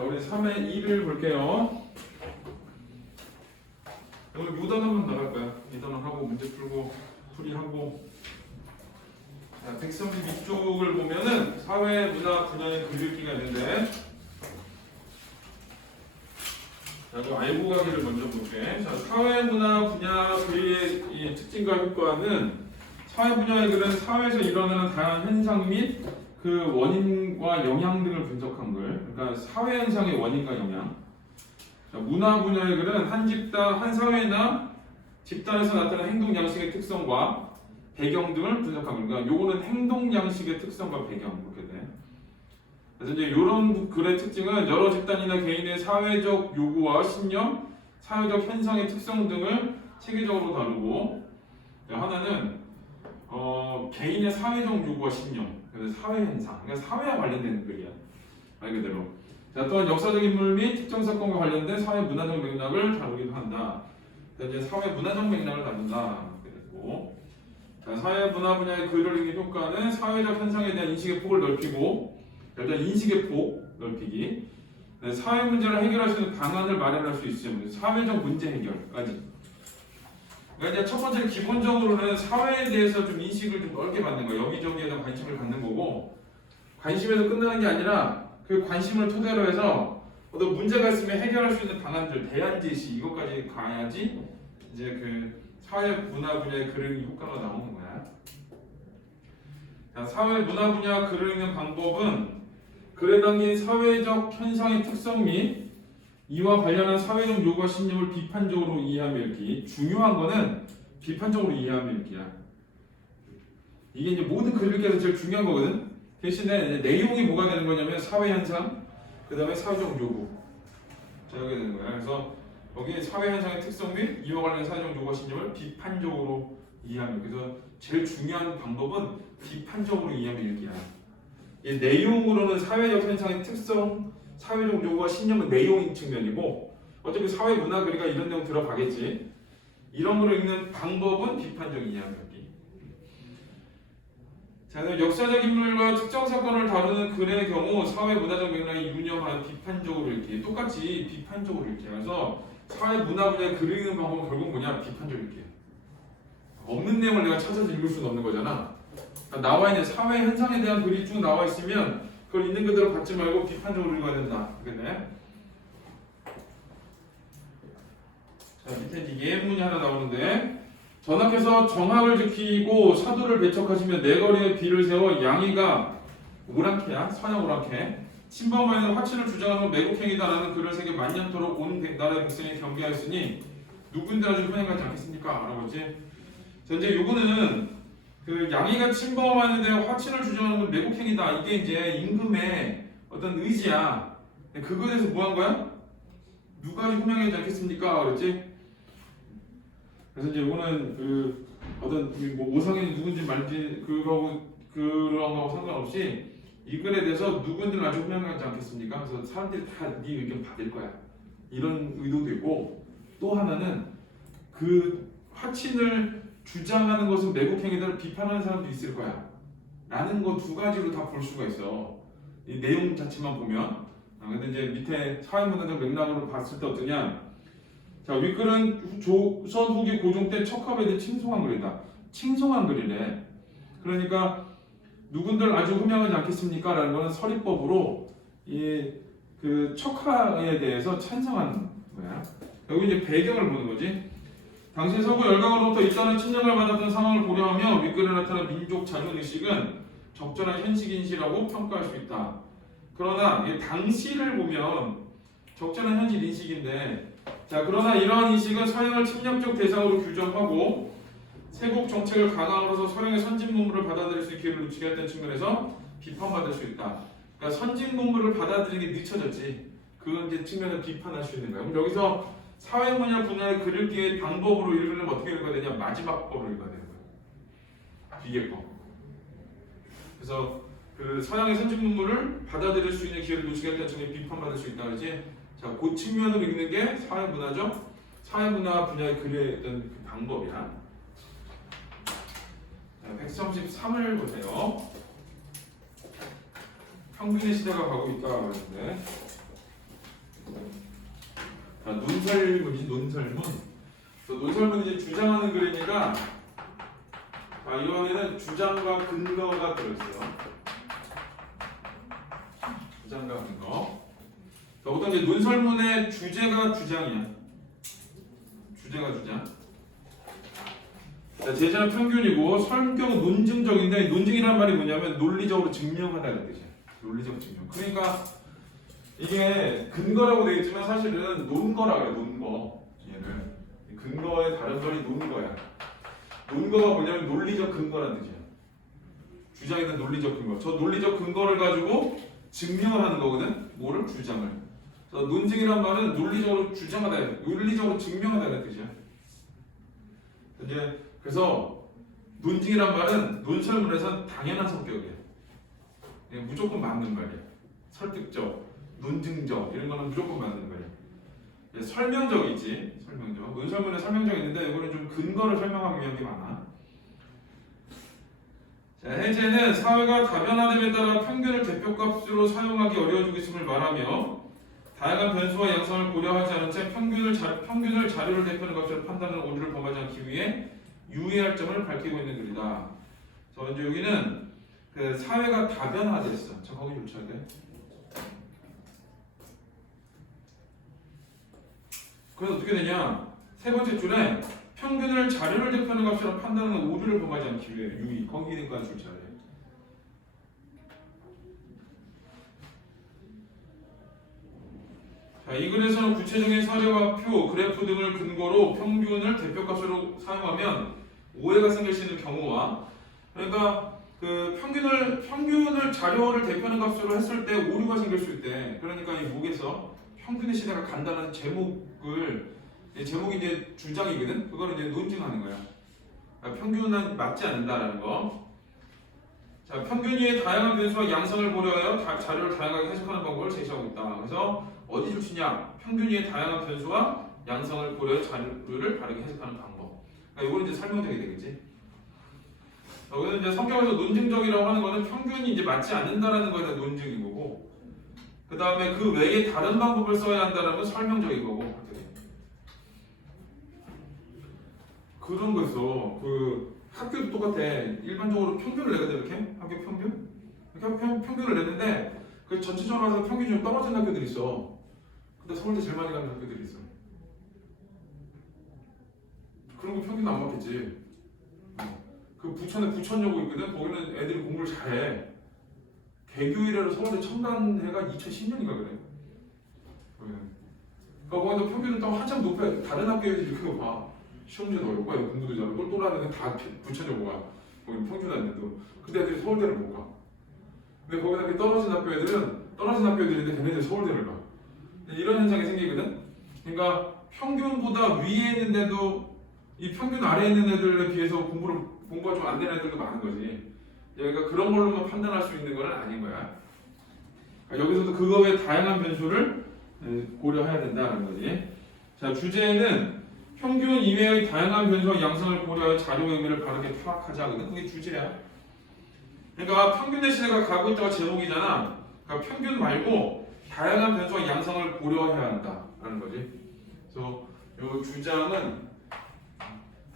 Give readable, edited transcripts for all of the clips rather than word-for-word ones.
자, 우리 3의 2를 볼게요. 오늘 요 단어만 나갈 거야. 이 단어 하고 문제 풀고 풀이하고. 자, 132쪽을 보면은 사회 문화 분야의 글읽기가 있는데, 자, 이거 알고 가기를 먼저 볼게. 자, 사회 문화 분야 글의 이 특징과 효과는 사회 분야의 글은 사회에서 일어나는 다양한 현상 및 그 원인과 영향 등을 분석한 글. 그러니까 사회 현상의 원인과 영향. 자, 문화 분야의 글은 한 집단, 한 사회나 집단에서 나타나는 행동 양식의 특성과 배경 등을 분석한 글. 그러니까 요거는 행동 양식의 특성과 배경 그렇게 돼. 그래서 이제 이런 글의 특징은 여러 집단이나 개인의 사회적 요구와 신념, 사회적 현상의 특성 등을 체계적으로 다루고, 하나는 개인의 사회적 요구와 신념, 그래서 사회 현상, 그러니까 사회와 관련된 글이야 말 그대로. 자, 또한 역사적 인물 및 특정 사건과 관련된 사회 문화적 맥락을 다루기도 한다. 이제 사회 문화적 맥락을 다룬다. 그리고 자, 사회 문화 분야의 글을 읽는 효과는 사회적 현상에 대한 인식의 폭을 넓히고, 일단 인식의 폭 넓히기, 사회 문제를 해결할 수 있는 방안을 마련할 수 있으면 사회적 문제 해결까지. 그러니까 이제 첫 번째 기본적으로는 사회에 대해서 좀 인식을 좀 넓게 받는 거예요. 여기저기에 대한 관심을 갖는 거고, 관심에서 끝나는 게 아니라 그 관심을 토대로 해서 어떤 문제가 있으면 해결할 수 있는 방안들, 대안 제시 이것까지 가야지 이제 그 사회 문화 분야의 글을 효과가 나오는 거야. 자, 사회 문화 분야 글을 읽는 방법은 글에 담긴 사회적 현상의 특성 및 이와 관련한 사회적 요구와 신념을 비판적으로 이해하며 읽기. 중요한 거는 비판적으로 이해하며 읽기야. 이게 이제 모든 글 읽기에서 제일 중요한 거거든. 대신에 내용이 뭐가 되는 거냐면 사회 현상, 그 다음에 사회적 요구. 저게 되는 거야. 그래서 여기 사회 현상의 특성 및 이와 관련한 사회적 요구와 신념을 비판적으로 이해하며. 그래서 제일 중요한 방법은 비판적으로 이해하며 읽기야. 이 내용으로는 사회적 현상의 특성, 사회적 요구와 신념은 내용인 측면이고, 어차피 사회 문화 글이가 이런 내용 들어가겠지. 이런 거를 읽는 방법은 비판적 이해하기. 자, 역사적 인물과 특정 사건을 다루는 글의 경우 사회 문화적 맥락이 유념한 비판적으로 읽기. 똑같이 비판적으로 읽기. 그래서 사회 문화 분야의 글 읽는 방법은 결국 뭐냐? 비판적 읽기. 없는 내용을 내가 찾아서 읽을 수는 없는 거잖아. 나와 있는 사회 현상에 대한 글이 쭉 나와 있으면 그걸 있는 그대로 받지 말고 비판적으로 읽어야 된다. 그겠네. 자, 밑에 이제 예문이 하나 나오는데, 전하께서 정학을 지키고 사도를 배척하시며 내거리에 비를 세워 양이가 오랑캐야, 서양 오랑캐, 침범하여는 화친을 주장하는 매국행위다라는 글을 새겨 만년토록 온 나라의 백성이 경계하였으니 누군데 아주 편행하지 않겠습니까? 라고 했지. 자, 이제 요거는 그 양이가 침범하는데 화친을 주장하는 매국행위다. 이게 이제 임금의 어떤 의지야. 그거에 대해서 뭐 한 거야? 누가 호명하지 않겠습니까? 그랬지. 그래서 이제 이거는 그 어떤 뭐 오상이 누군지 말지 그거하고 그런 거하고 상관없이 이 글에 대해서 누군들 아주 호명하지 않겠습니까? 그래서 사람들이 다 네 의견 받을 거야. 이런 의도도 있고, 또 하나는 그 화친을 주장하는 것은 매국행위를 비판하는 사람도 있을 거야. 라는 거 두 가지로 다 볼 수가 있어. 이 내용 자체만 보면. 근데 이제 밑에 사회문화적 맥락으로 봤을 때 어떠냐? 자, 윗글은 조선 후기 고종 때 척합에 대해 칭송한 글이다. 칭송한 글이래. 그러니까 누군들 아주 흠양하지 않겠습니까? 라는 거는 서리법으로 이 그 척하에 대해서 찬성한 거야. 여기 이제 배경을 보는 거지. 당시 서구 열강으로부터 잇따른 침략을 받았던 상황을 고려하며 윗글에 나타난 민족 자존의식은 적절한 현실인식이라고 평가할 수 있다. 그러나 당시를 보면 적절한 현실 인식인데, 자, 그러나 이러한 인식은 서양을 침략적 대상으로 규정하고 세국 정책을 강화하면서 서양의 선진 문물을 받아들일 수 있는 기회를 놓치게 했던 측면에서 비판받을 수 있다. 그러니까 선진 문물을 받아들이기 늦춰졌지. 그건 이제 측면을 비판할 수 있는 거야. 그럼 여기서 사회 문화 분야의 글 읽기의 방법으로 읽으려면 어떻게 읽어야 되냐? 마지막 법을 읽어야 되는 거야. 비계법. 그래서 그 서양의 선진 문물을 받아들일 수 있는 기회를 놓치게 했던 측면에 비판받을 수 있다. 그러지? 자, 그 측면으로 읽는 게 사회 문화죠. 사회 문화 분야의 글의 어떤 그 방법이야. 자, 133을 보세요. 평균의 시대가 가고 있다 그러는데, 논설문이지 논설문. 논설문이 이제 주장하는 글이니까 이번에는 주장과 근거가 들어있어요. 주장과 근거. 보통 이제 논설문의 주제가 주장이야. 주제가 주장. 제자는 평균이고 설경은 논증적인데 논증이란 말이 뭐냐면 논리적으로 증명하다는 뜻이야. 논리적 증명. 그러니까 이게 근거라고 되어 있지만 사실은 논거라고 해요. 논거. 얘를 근거의 다른 말이 논거야. 논거가 뭐냐면 논리적 근거라는 뜻이야. 주장에 대한 논리적 근거. 저 논리적 근거를 가지고 증명을 하는 거거든. 뭐를? 주장을. 논증이란 말은 논리적으로 주장하다, 논리적으로 증명하다는 뜻이야. 이제 그래서 논증이란 말은 논설문에선 당연한 성격이야. 무조건 맞는 말이야. 설득적, 논증적 이런 거는 무조건 맞는 말이야. 설명적이지. 설명적. 논설문에 설명적 있는데 이거는 좀 근거를 설명하기 위한 게 많아. 자, 해제는 사회가 다변화됨에 따라 평균을 대표값으로 사용하기 어려워지고 있음을 말하며 다양한 변수와 양상을 고려하지 않은 채 평균을 자료를 대표하는 값으로 판단하는 오류를 범하지 않기 위해 유의할 점을 밝히고 있는 글이다. 그래서 이제 여기는 그 사회가 다변화됐어. 저 거기 좀 쳐야 돼. 그래서 어떻게 되냐? 세 번째 줄에 평균을 자료를 대표하는 값으로 판단하는 오류를 범하지 않기 위해 유의. 거기니까 줄 차례. 자, 이 글에서는 구체적인 사례와 표, 그래프 등을 근거로 평균을 대표값으로 사용하면 오해가 생길 수 있는 경우와 그러니까 그 평균을 자료를 대표하는 값으로 했을 때 오류가 생길 수 있대. 그러니까 이 목에서 평균의 시대가 간다는 제목이 이제 주장이거든. 그거를 이제 논증하는 거야. 그러니까 평균은 맞지 않는다라는 거. 자, 평균 위에 다양한 변수와 양상을 고려하여 자료를 다양하게 해석하는 방법을 제시하고 있다. 그래서 어디 좋치냐? 평균 위에 다양한 변수와 양상을 고려해 자료를 다르게 해석하는 방법. 그러니까 이거는 이제 설명적이 되겠지. 여기는 이제 성격에서 논증적이라고 하는 거는 평균이 이제 맞지 않는다라는 거에 대한 논증인 거고, 그 다음에 그 외에 다른 방법을 써야 한다는 건 설명적인 거고. 그런 거 있어. 그 학교도 똑같아. 일반적으로 평균을 내거든 이렇게 학교 평균. 이렇게 평균을 내는데 그 전체적으로 봐서 평균이 좀 떨어진 학교들이 있어. 근데 서울대 제일 많이 가는 학교들이 있어. 그런 거 평균 안 맞겠지. 그 부천에 부천여고 있거든. 거기는 애들이 공부를 잘해. 개교 이래로 서울대 첨단해가 2010년인가 그래. 그러니까 거기도 평균은 또 한참 높아. 다른 학교에서 이렇게 높아. 시험지도 어렵고 공부도 잘하고 똘똘한 애는 다 부천여고가. 거기 평균 아닌데도. 근데 애들이 서울대를 못 가. 근데 거기다 이렇게 떨어진 학교 애들인데 걔네들 서울대를 가. 이런 현상이 생기거든. 그러니까 평균보다 위에 있는데도 이 평균 아래에 있는 애들에 비해서 공부가 좀 안 되는 애들도 많은 거지. 그러니까 그런 걸로만 판단할 수 있는 건 아닌 거야. 그러니까 여기서도 그거 외에 다양한 변수를 고려해야 된다는 거지. 자, 주제는 평균 이외의 다양한 변수와 양상을 고려하여 자료의 의미를 바르게 파악하자. 그게 주제야. 그러니까 평균의 시대가 가고 있다가 제목이잖아. 그러니까 평균 말고 다양한 변수와 양상을 고려해야 한다라는 거지. 그래서 이 주장은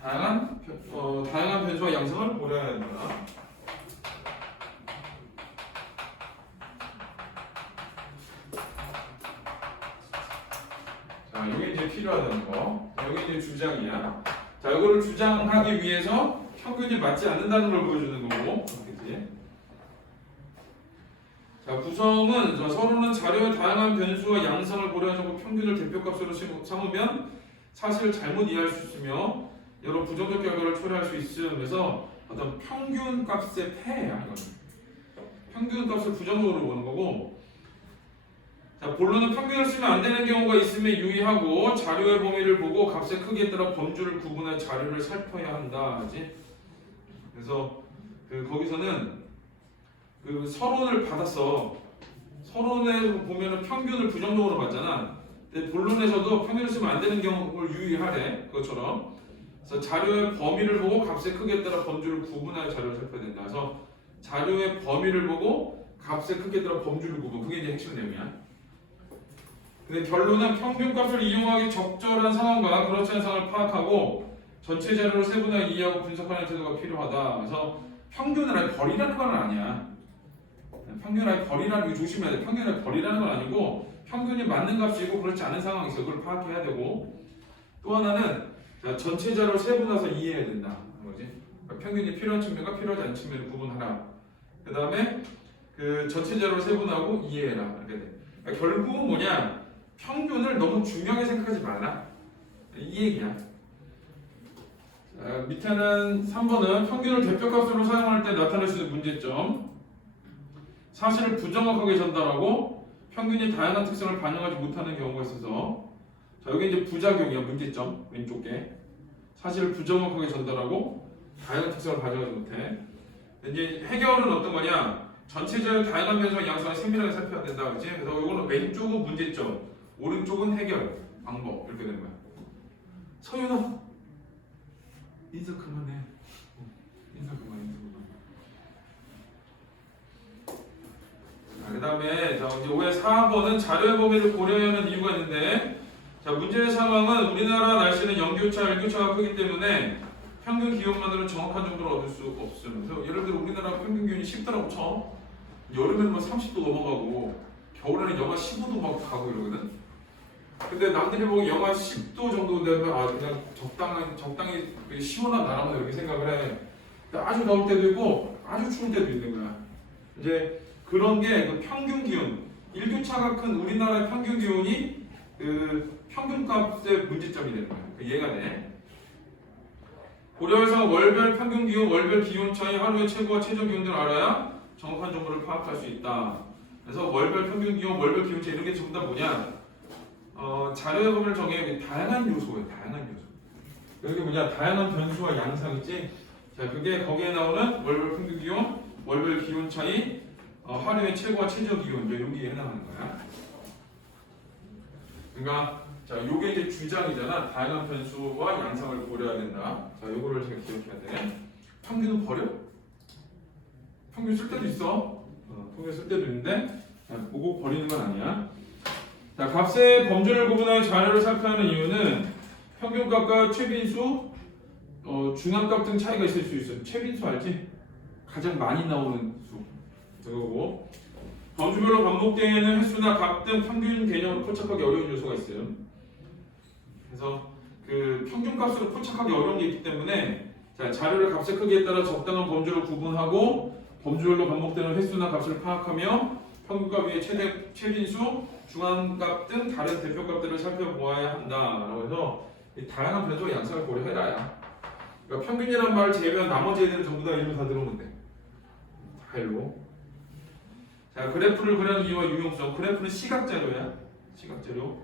다양한 변수와 양상을 고려해야 한다. 자, 이게 이제 필요하다는 거. 여기 이제 주장이야. 자, 이거를 주장하기 위해서 평균이 맞지 않는다는 걸 보여주는 거고. 그렇겠지? 자, 구성은 서로는 자료의 다양한 변수와 양상을 고려하고 평균을 대표값으로 삼으면 사실을 잘못 이해할 수 있으며 여러 부정적 결과를 초래할 수 있으면서 어떤 평균 값의 폐해야. 이건 평균 값을 부정적으로 보는 거고. 자, 본론은 평균을 쓰면 안 되는 경우가 있음에 유의하고 자료의 범위를 보고 값의 크기에 따라 범주를 구분해 자료를 살펴야 한다. 그렇지? 그래서 거기서는 그 서론을 받았어. 서론에 보면은 평균을 부정적으로 봤잖아. 근데 본론에서도 평균을 쓰면 안 되는 경우를 유의하래. 그것처럼. 그래서 자료의 범위를 보고 값의 크기에 따라 범주를 구분하여 자료를 살펴야 된다. 그래서 자료의 범위를 보고 값의 크기에 따라 범주를 구분. 그게 이제 핵심 내용이야. 근데 결론은 평균값을 이용하기 적절한 상황과 그렇지 않은 상황을 파악하고 전체 자료를 세분화해 이해하고 분석하는 태도가 필요하다. 그래서 평균을 아예 버리라는 건 아니야. 평균을 아예 버리라는 거 조심해야 돼. 평균을 아예 버리라는 건 아니고 평균이 맞는 값이고 그렇지 않은 상황이 있어. 그걸 파악해야 되고 또 하나는 자, 전체 자료를 세분화해서 이해해야 된다. 뭐지? 그러니까 평균이 필요한 측면과 필요하지 않은 측면을 구분하라. 그 다음에 그 전체 자료를 세분화하고 이해해라. 이렇게 돼. 그러니까 결국은 뭐냐? 평균을 너무 중요하게 생각하지 말라. 이 얘기야. 자, 밑에는 3번은 평균을 대표값으로 사용할 때 나타날 수 있는 문제점. 사실을 부정확하게 전달하고 평균이 다양한 특성을 반영하지 못하는 경우가 있어서 자, 여기 이제 부작용이야. 문제점. 왼쪽 게. 사실을 부정확하게 전달하고 다양한 특성을 반영하지 못해. 이제 해결은 어떤 거냐? 전체적인 다양한 변수와 양상을 세밀하게 살펴야 된다. 그치? 그래서 이거는 왼쪽은 문제점, 오른쪽은 해결 방법 이렇게 되는 거야. 서윤아, 인사 그만해. 인사 그만. 그 다음에 자, 이제 5의 4번은 자료의 범위를 고려해야 하는 이유가 있는데 자, 문제의 상황은 우리나라 날씨는 연교차, 일교차가 크기 때문에 평균 기온만으로 정확한 정보를 얻을 수 없음. 그래서 예를 들어 우리나라 평균 기온이 10도라고 쳐. 여름에는 뭐 30도 넘어가고 겨울에는 영하 15도 막 가고 이러거든. 근데 남들이 보기 영하 10도 정도 되면 아 그냥 적당히 시원한 나라만 이렇게 생각을 해. 근데 아주 더울 때도 있고 아주 추울 때도 있는 거야. 이제 그런 게 그 평균 기온, 일교차가 큰 우리나라의 평균 기온이 그 평균값의 문제점이 되는 거야. 이해가 돼. 고려해서 월별 평균 기온, 월별 기온 차이, 하루의 최고와 최저 기온들을 알아야 정확한 정보를 파악할 수 있다. 그래서 월별 평균 기온, 월별 기온 차이 이런 게 전부 다 뭐냐? 자료의 범위를 정해 다양한 요소예요. 다양한 요소. 여기 뭐냐? 다양한 변수와 양상이지. 자, 그게 거기에 나오는 월별 평균 기온, 월별 기온 차이, 하루의 최고와 최저 기온 이제 여기에 해당하는 거야. 그러니까 자, 요게 이제 주장이잖아. 다양한 변수와 양상을 고려해야 된다. 자, 요거를 제가 기억해야 돼. 평균은 버려? 평균 쓸 때도 있어. 평균 쓸 때도 있는데 보고 버리는 건 아니야. 자, 값의 범주를 구분하여 자료를 살펴야 하는 이유는 평균값과 최빈수, 중앙값 등 차이가 있을 수 있어. 최빈수 알지? 가장 많이 나오는 수. 그거고 범주별로 반복되는 횟수나 값 등 평균 개념으로 포착하기 어려운 요소가 있어요. 그래서 그 평균값으로 포착하기 어려운 게 있기 때문에 자, 자료를 값의 크기에 따라 적당한 범주를 구분하고 범주별로 반복되는 횟수나 값을 파악하며 평균값 위에 최빈수, 중앙값 등 다른 대표값들을 살펴보아야 한다라고 해서 이 다양한 변수와 양상을 고려해라야. 그러니까 평균이란 말을 제외한 나머지 애들은 전부 다 일로 다 들어오면 돼. 다 일로. 자, 그래프를 그리는 이유와 유용성. 그래프는 시각자료야. 시각자료.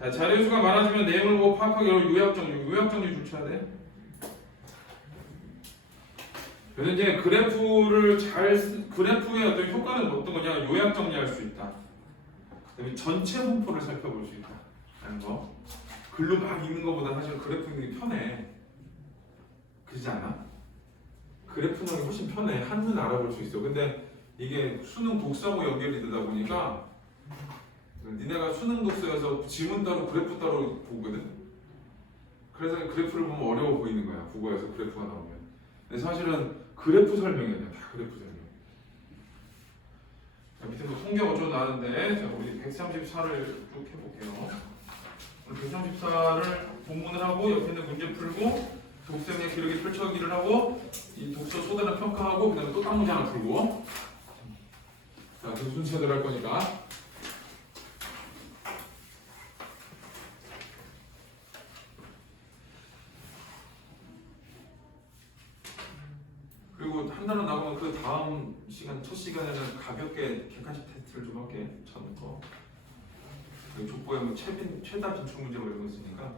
자, 자료 수가 많아지면 내용을 보고 파악하기 어려운 요약정리 조치해야 돼. 그래서 이제 그래프의 어떤 효과는 어떤 거냐? 요약 정리할 수 있다. 그다음에 전체 분포를 살펴볼 수 있다. 라는 거. 글로 막 읽는 것보다 사실 그래프 읽는 게 편해. 그러지 않아? 그래프는 훨씬 편해. 한눈 알아볼 수 있어. 근데 이게 수능 독서하고 연결이 되다 보니까 니네가 수능 독서에서 지문 따로 그래프 따로 보거든. 그래서 그래프를 보면 어려워 보이는 거야. 국어에서 그래프가 나오면. 근데 사실은 그래프 설명이 아니야. 다 그래프 설명. 자, 밑에 뭐 통계 어쩌고 나왔는데 자, 우리 134를 쭉 해볼게요. 134를 본문을 하고 옆에 있는 문제 풀고 독생의 기록이 펼쳐기를 하고 이 독서 소단을 평가하고 그 다음에 또 딴 문제 하나 풀고 자, 그 순서대로 할 거니까 그리고 한 달은 나가면 그 다음 시간, 첫 시간에는 가볍게 객관식 테스트를 좀 할게. 저는 거. 족보에 뭐 최다 진출 문제 뭐 이런 거 있으니까.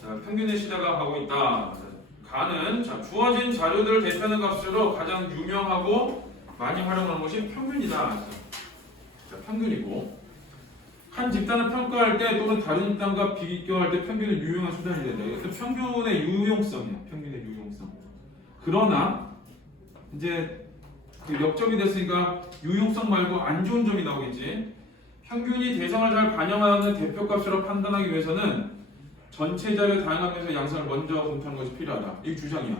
자, 평균의 시대가 가고 있다. 가는 자, 주어진 자료들을 대표하는 값으로 가장 유명하고 많이 활용하는 것이 평균이다. 자, 평균이고. 한 집단을 평가할 때 또는 다른 집단과 비교할 때 평균은 유용한 수단이 된다. 이것도 평균의 유용성이야. 평균의 유용성. 그러나 이제 역적이 됐으니까 유용성 말고 안 좋은 점이 나오겠지. 평균이 대상을 잘 반영하는 대표값으로 판단하기 위해서는 전체 자료의 다양한 면에서 양상을 먼저 검토하는 것이 필요하다. 이게 주장이야.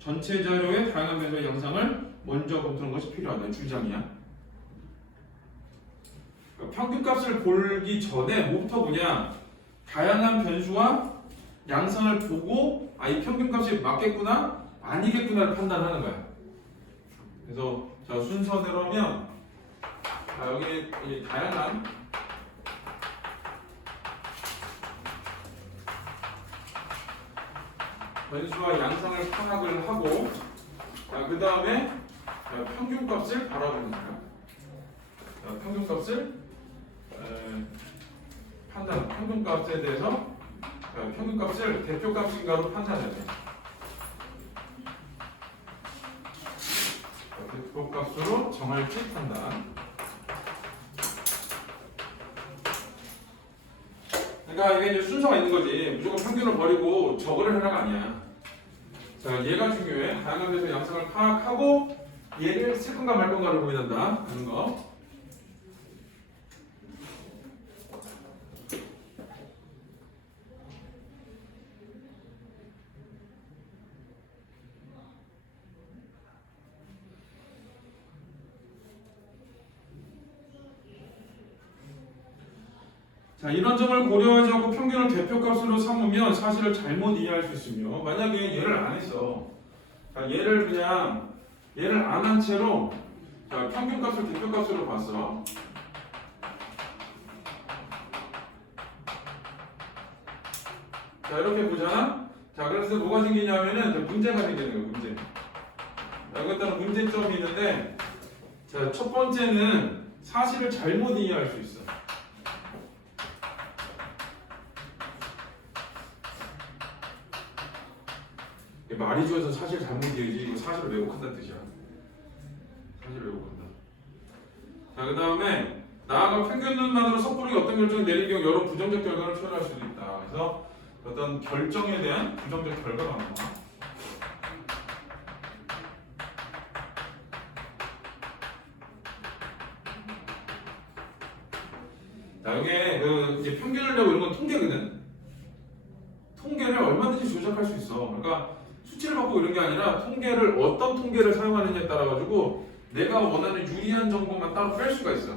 전체 자료의 다양한 면에서 양상을 먼저 검토하는 것이 필요하다. 주장이야. 평균값을 보기 전에 뭐부터 보냐? 다양한 변수와 양상을 보고 이 평균값이 맞겠구나 아니겠구나를 판단하는 거야. 그래서 자 순서대로 하면 여기 이 다양한 변수와 양상을 파악을 하고 그 다음에 평균값을 바라보는 거야. 평균값을 판단, 평균값에 대해서 평균값을 대표값인가로 판단해야 돼. 대표값으로 정할지 판단. 그러니까 이게 이제 순서가 있는 거지. 무조건 평균을 버리고 적을 해라가 아니야. 자, 얘가 중요해. 다양한 데서 양상을 파악하고 얘를 쓸 건가 말 건가를 고민한다 하는 거. 자, 이런 점을 고려하지 않고 평균을 대표값으로 삼으면 사실을 잘못 이해할 수 있으며, 만약에 얘를 안 했어. 자, 얘를 안 한 채로 자, 평균값을 대표값으로 봤어. 자, 이렇게 보잖아. 자, 그래서 뭐가 생기냐면은 문제가 생기는 거예요. 문제. 자, 여기에 따른 문제점이 있는데, 자, 첫 번째는 사실을 잘못 이해할 수 있어. 말이 좋아서 사실 잘못 이해지. 이거 사실을 왜곡한다는 뜻이야. 사실을 왜곡한다. 자, 그 다음에 나아가 평균만으로 섣부르게 어떤 결정을 내리는 경우 여러 부정적 결과를 초래할 수도 있다. 그래서 어떤 결정에 대한 부정적 결과가 나와. 자, 여기에 이제 평균을 내고 이런 건 통계거든. 통계를 얼마든지 조작할 수 있어. 그러니까 수치를 받고 이런 게 아니라 통계를 어떤 통계를 사용하느냐에 따라 가지고 내가 원하는 유리한 정보만 따로 뺄 수가 있어.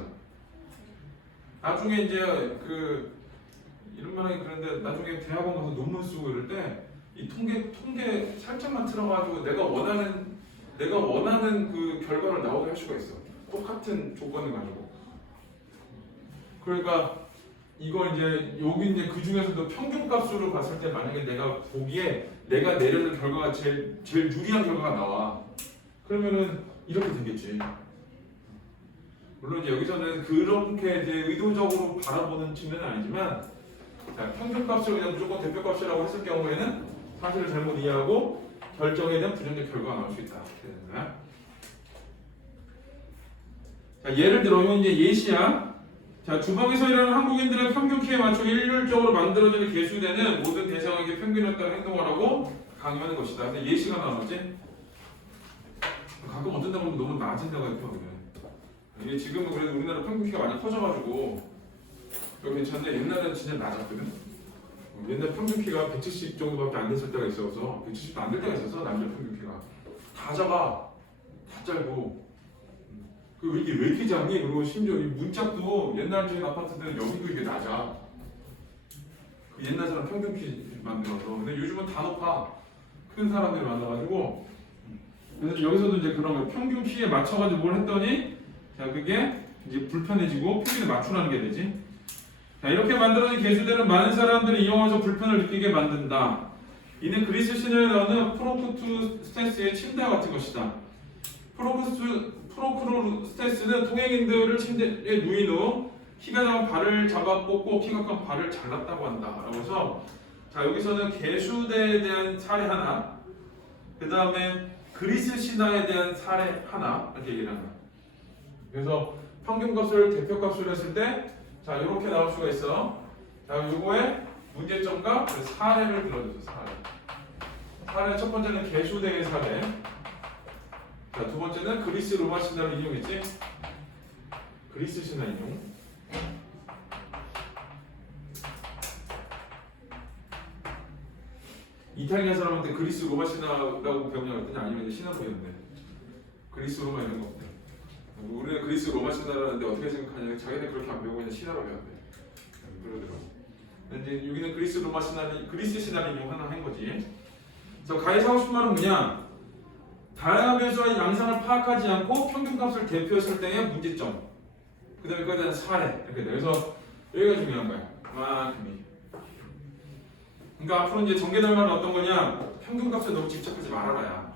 나중에 이제 이런 말 하기 그런데 나중에 대학원 가서 논문 쓰고 이럴 때 이 통계 살짝만 틀어가지고 내가 원하는 그 결과를 나오게 할 수가 있어. 똑같은 조건을 가지고. 그러니까 이걸 이제 여기 이제 그 중에서도 평균값으로 봤을 때 만약에 내가 보기에 내가 내려는 결과가 제일 유리한 결과가 나와. 그러면은 이렇게 되겠지. 물론 이제 여기서는 그렇게 이제 의도적으로 바라보는 측면은 아니지만, 자, 평균값을 그냥 무조건 대표값이라고 했을 경우에는 사실을 잘못 이해하고 결정에 대한 부정적 결과가 나올 수 있다. 이렇게 되는 거야. 자, 예를 들어 이건 이제 예시야. 자, 주방에서 일하는 한국인들의 평균 키에 맞춰 일률적으로 만들어지는 계수되는 모든 대상에게 평균에 따라 행동하라고 강요하는 것이다. 근데 예시가 나왔지? 가끔 어떤 데 보면 너무 낮은 데가 있고 이게 지금은 그래도 우리나라 평균 키가 많이 커져가지고 이거 괜찮은데 옛날에는 진짜 낮았거든. 옛날 평균 키가 170 정도밖에 안 됐을 때가 있어서 170도 안 될 때가 있어서 남자 평균 키가 다 작아, 다 짧고. 이게 왜 이렇게 작니? 그리고 심지어 이 문짝도 옛날 지은 아파트들은 여기도 이게 낮아. 그 옛날 사람 평균 키 만들어서. 근데 요즘은 다 높아. 큰 사람들이 많아가지고. 그래서 여기서도 이제 그런 거 평균 키에 맞춰가지고 뭘 했더니, 자, 그게 이제 불편해지고 평균에 맞추라는 게 되지. 자, 이렇게 만들어진 계수들은 많은 사람들이 이용해서 불편을 느끼게 만든다. 이는 그리스 신화에 나오는 프로크루스테스의 침대 같은 것이다. 프로크루스테스는 통행인들을 침대에 누인 후 키가 작은 발을 잡아 뻗고 키가 큰 발을 잘랐다고 한다. 그래서 자, 여기서는 계수대에 대한 사례 하나, 그 다음에 그리스 신화에 대한 사례 하나 이렇게 얘기를 한다. 그래서 평균값을 대표값으로 했을 때 자, 이렇게 나올 수가 있어. 자, 요거의 문제점과 사례를 들어줘서 사례 첫 번째는 계수대의 사례. 자, 두 번째는 그리스 로마 신화를 인용했지? 그리스 신화 인용. 이탈리아 사람한테 그리스 로마 신화라고 배우냐고 했더니 아니면 신화 배웠네. 그리스 로마 이런 거 없대. 우리는 그리스 로마 신화라는데 어떻게 생각하냐? 자기네 그렇게 안 배우고 그냥 신화로 배웠대. 그러더라고. 이제 여기는 그리스 로마 신화를 그리스 신화를 인용하나 한 거지. 그래서 가히 하고 싶은 말은 뭐냐? 다양한 변수와 양상을 파악하지 않고 평균값을 대표했을 때의 문제점. 그 다음에 그거에 대한 사례. 이렇게 돼. 그래서 여기가 중요한 거야. 그만큼이. 그러니까 앞으로 이제 전개될 말은 어떤 거냐? 평균값에 너무 집착하지 말아라야.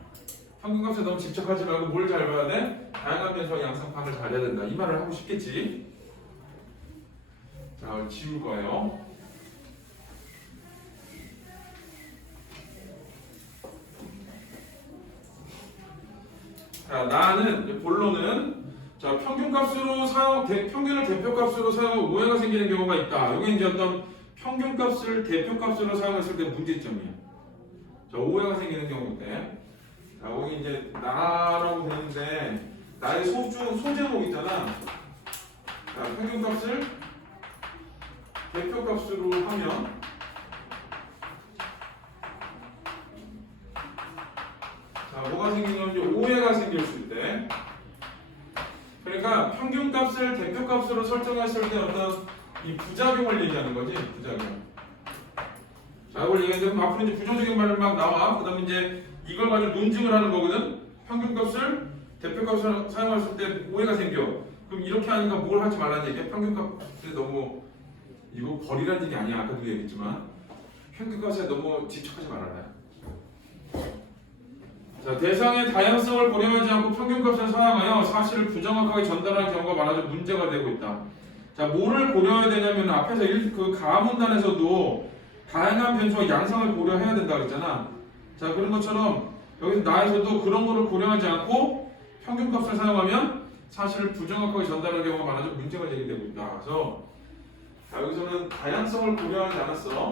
평균값에 너무 집착하지 말고 뭘 잘 봐야 돼? 다양한 변수와 양상 파악을 잘해야 된다. 이 말을 하고 싶겠지. 자, 지울 거예요. 자, 나는 본론은 자 평균값으로 평균을 대표값으로 사용하면 오해가 생기는 경우가 있다. 여기 이제 어떤 평균값을 대표값으로 사용했을 때 문제점이야. 자, 오해가 생기는 경우인데, 자, 여기 이제 나라고 되는데 나의 소제목 있잖아. 자, 평균값을 대표값으로 하면 자, 뭐가 생기냐면 이제 오해가 생길 수 있대. 그러니까 평균값을 대표값으로 설정했을 때 어떤 이 부작용을 얘기하는 거지, 부작용. 자, 이걸 얘기하는데 앞으로 이제 부정적인 말을 막 나와. 그다음에 이제 이걸 가지고 논증을 하는 거거든. 평균값을 대표값으로 사용했을 때 오해가 생겨. 그럼 이렇게 하니까 뭘 하지 말라는 얘기야? 평균값에 너무 이거 버리라는 얘기 아니야. 아까도 얘기했지만 평균값에 너무 집착하지 말아라. 자, 대상의 다양성을 고려하지 않고 평균값을 사용하여 사실을 부정확하게 전달하는 경우가 많아져 문제가 되고 있다. 자, 뭐를 고려해야 되냐면 앞에서 그 가문단에서도 다양한 변수와 양상을 고려해야 된다 그랬잖아. 자, 그런 것처럼 여기서 나에서도 그런 거를 고려하지 않고 평균값을 사용하면 사실을 부정확하게 전달하는 경우가 많아져 문제가 제기되고 있다. 그래서 자, 여기서는 다양성을 고려하지 않았어.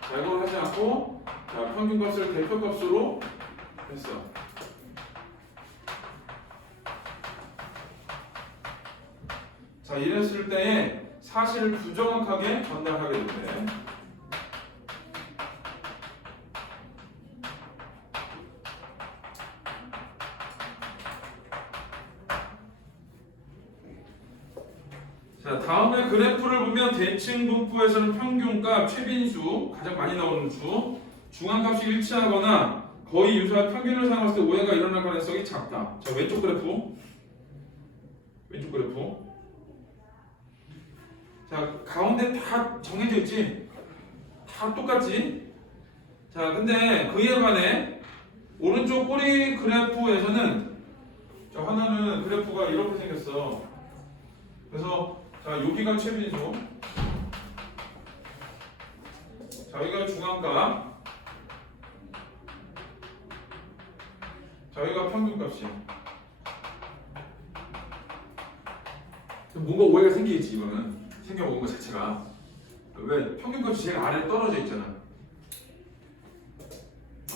자, 이걸 하지 않고 자, 평균값을 대표값으로 했어. 자, 이랬을 때에 사실을 부정확하게 전달하게 된대. 자, 다음에 그래프를 보면 대칭 분포에서는 평균값, 최빈수, 가장 많이 나오는 수, 중앙값이 일치하거나 거의 유사한 평균을 사용했을 때 오해가 일어날 가능성이 작다. 자, 왼쪽 그래프. 왼쪽 그래프. 자, 가운데 다 정해져 있지? 다 똑같지? 자, 근데 그에 반해 오른쪽 꼬리 그래프에서는 자, 하나는 그래프가 이렇게 생겼어. 그래서 자, 여기가 최빈수. 자, 여기가 중앙값. 자, 여기가 평균값이야. 뭔가 오해가 생기겠지, 이거는. 생겨먹은 것 자체가. 왜? 평균값이 제일 아래에 떨어져 있잖아.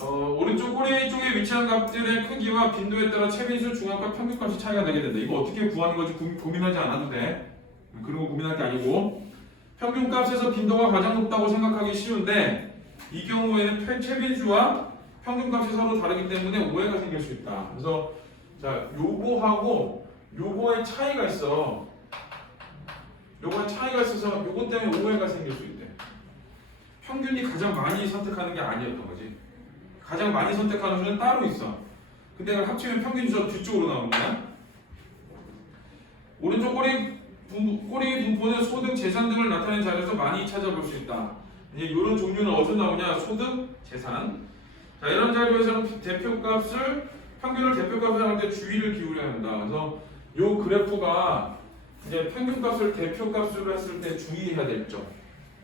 오른쪽 꼬리 쪽에 위치한 값들의 크기와 빈도에 따라 최빈수, 중앙값, 평균값이 차이가 나게 된다. 이거 어떻게 구하는 건지 고민하지 않아도 돼. 그런 거 고민할 게 아니고 평균값에서 빈도가 가장 높다고 생각하기 쉬운데 이 경우에는 최빈수와 평균값이 서로 다르기 때문에 오해가 생길 수 있다. 그래서 자, 요거하고 요거의 차이가 있어. 요거의 차이가 있어서 요거 때문에 오해가 생길 수 있대. 평균이 가장 많이 선택하는 게 아니었던 거지. 가장 많이 선택하는 수는 따로 있어. 근데 그걸 합치면 평균 저 뒤쪽으로 나오는 거야. 오른쪽 꼬리 분포는 소득, 재산 등을 나타내는 자료에서 많이 찾아볼 수 있다. 이제 이런 종류는 어디서 나오냐? 소득, 재산. 자, 이런 자료에서는 대표값을 평균을 대표값으로 할 때 주의를 기울여야 한다. 그래서 이 그래프가 이제 평균값을 대표값으로 했을 때 주의해야 될 점.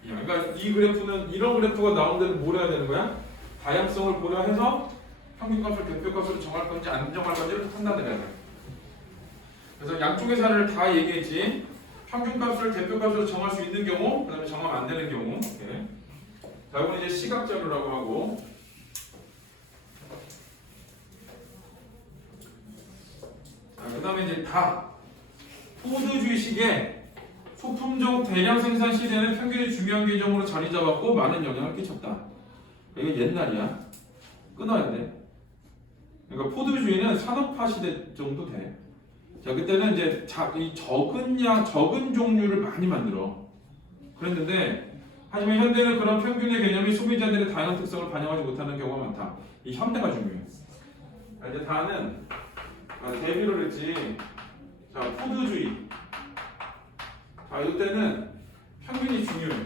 그러니까 이 그래프는 이런 그래프가 나온 데는 뭘 해야 되는 거야? 다양성을 고려해서 평균값을 대표값으로 정할 건지 안 정할 건지를 판단을 해야 돼. 그래서 양쪽의 사례를 다 얘기했지. 평균값을 대표값으로 정할 수 있는 경우, 그 다음에 정하면 안 되는 경우. 이렇게. 자, 이건 이제 시각 자료라고 하고. 다음에 이제 포드주의식의 소품종 대량 생산 시대는 평균이 중요한 개념으로 자리 잡았고 많은 영향을 끼쳤다. 이거 옛날이야. 끊어야 돼. 그러니까 포드주의는 산업화 시대 정도 돼. 자, 그때는 이제 이 적은 종류를 많이 만들어. 그랬는데, 하지만 현대는 그런 평균의 개념이 소비자들의 다양한 특성을 반영하지 못하는 경우가 많다. 이 현대가 중요해. 자, 이제 다는 대비를 했지. 자, 포드주의. 자, 이때는 평균이 중요해.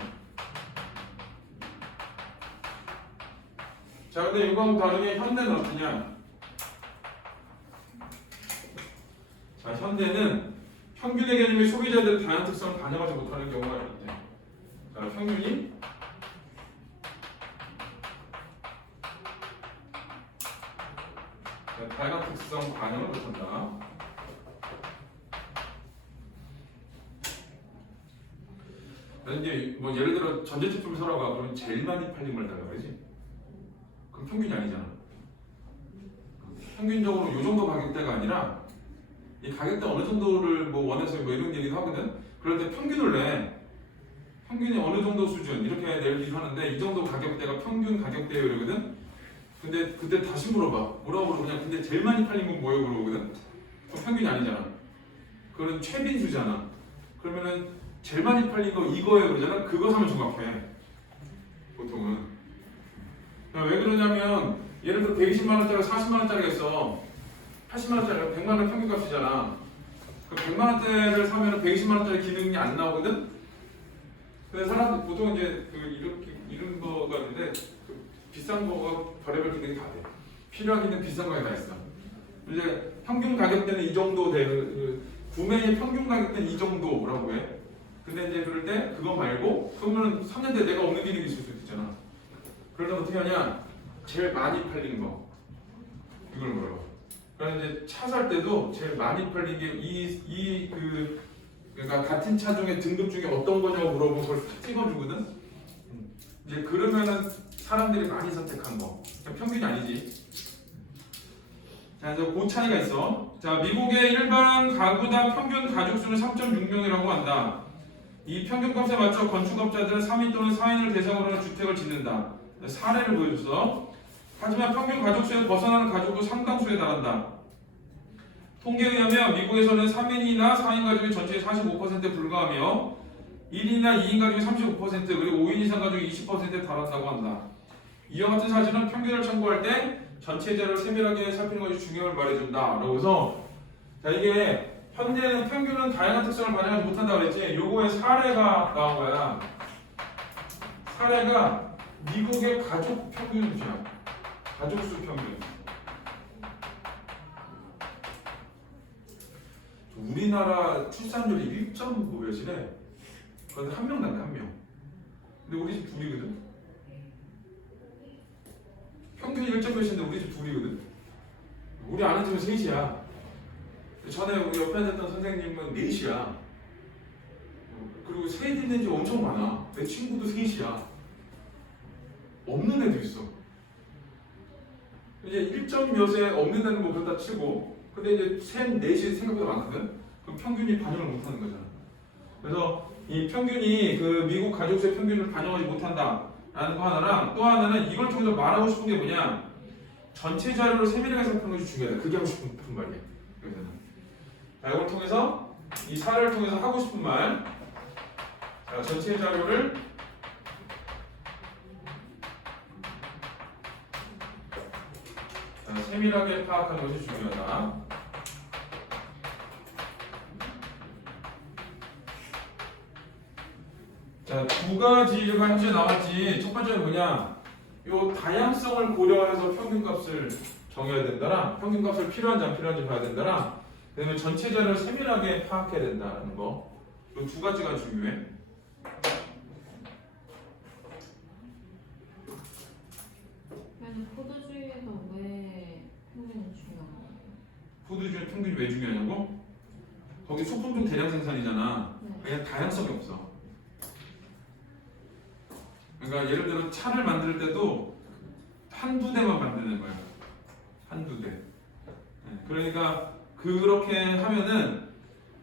자, 근데 이거하고 다르게 현대는 어떠냐? 자, 현대는 평균의 개념이 소비자들의 다양한 특성을 반영하지 못하는 경우가 있대. 자, 평균이 다양한 특성 반영을 못한다. 이제 뭐 예를 들어 전자제품을 사러 가 그러면 제일 많이 팔린 걸 달라 그러지. 그럼 평균이 아니잖아. 평균적으로 이 정도 가격대가 아니라 이 가격대 어느 정도를 뭐 원해서 뭐 이런 얘기도 하거든. 그럴 때 평균을 내. 평균이 어느 정도 수준 이렇게 내기를 하는데 이 정도 가격대가 평균 가격대예요 이러거든. 근데 그때 다시 뭐라고 그냥 근데 제일 많이 팔린 건 뭐예요 그러거든. 그럼 평균이 아니잖아. 그건 최빈수잖아. 그러면은 제일 많이 팔린 거 이거예요 그러잖아. 그거 사면 정확해. 보통은. 왜 그러냐면 예를 들어 120만 원짜리 40만 원짜리가 있어. 80만 원짜리 100만 원 평균값이잖아. 그 100만 원짜리를 사면 120만 원짜리 기능이 안 나오거든. 근데 사람들 보통 이제 이런 거가 있는데 비싼 거가 별의별 기능이 다 돼. 필요한 기능 비싼 거에 다 있어. 이제 평균 가격대는 이 정도 돼. 구매의 평균 가격대는 이 정도라고 해. 근데 이제 그럴 때 그거 말고 그러면 샀는데 내가 없는 기능이 있을 수도 있잖아. 그러면 어떻게 하냐? 제일 많이 팔린 거 이걸 물어봐. 그러니까 이제 차 살 때도 제일 많이 팔린 게 그러니까 같은 차 중에 등급 중에 어떤 거냐고 물어보고 그걸 찍어주거든. 이제 그러면은 사람들이 많이 선택한 거. 평균이 아니지. 자, 이제 그 차이가 있어. 자, 미국의 일반 가구당 평균 가족 수는 3.6명이라고 한다. 이 평균값에 맞춰 건축업자들은 3인 또는 4인을 대상으로 하는 주택을 짓는다. 사례를 보여줬어. 하지만 평균 가족 수에 벗어나는 가족은 상당수에 달한다. 통계에 의하면 미국에서는 3인이나 4인 가족이 전체의 45%에 불과하며 1인이나 2인 가족이 35% 그리고 5인 이상 가족이 20%에 달한다고 한다. 이와 같은 사실은 평균을 참고할 때 전체 자료를 세밀하게 살피는 것이 중요함을 말해준다. 그래서 자 이게 현대는 평균은 다양한 특성을 반영하지 못한다 그랬지. 요거의 사례가 나온 거야. 사례가 미국의 가족 평균이야. 가족수 평균. 우리나라 출산율이 1.5몇이래. 그런데 한 명 낳네, 한 명. 근데 우리 집 둘이거든. 평균이 1.몇인데 우리 집 둘이거든. 우리 아는 집은 셋이야. 전에 우리 옆에 앉았던 선생님은 넷이야. 그리고 셋 있는 집 엄청 많아. 내 친구도 셋이야. 없는 애도 있어. 이제 1.몇에 없는 애는 뭐 그렇다 치고, 근데 이제 셋, 넷이 생각보다 많거든. 그럼 평균이 반영을 못하는 거잖아. 그래서 이 평균이 그 미국 가족수의 평균을 반영하지 못한다라는 거 하나랑 또 하나는 이걸 통해서 말하고 싶은 게 뭐냐? 전체 자료를 세밀하게 살피는 것이 중요하다. 그게 하고 싶은 말이야. 여기서는. 자, 이걸 통해서 이 사례를 통해서 하고 싶은 말. 자, 전체 자료를 세밀하게 파악하는 것이 중요하다. 자, 두 가지가 현재 나왔지. 첫 번째는 뭐냐? 요 다양성을 고려해서 평균값을 정해야 된다랑 평균값을 필요한지 안 필요한지 봐야 된다랑 그다음에 전체 자료를 세밀하게 파악해야 된다는 거. 요 두 가지가 중요해. 포도주의에서 왜 평균이 중요한가요? 포도주의 평균이 왜 중요하냐고? 거기 소품종 대량 생산이잖아. 네. 그냥 다양성이 없어. 그러니까 예를 들어 차를 만들 때도 한두 대만 만드는 거야. 한두 대. 그러니까 그렇게 하면은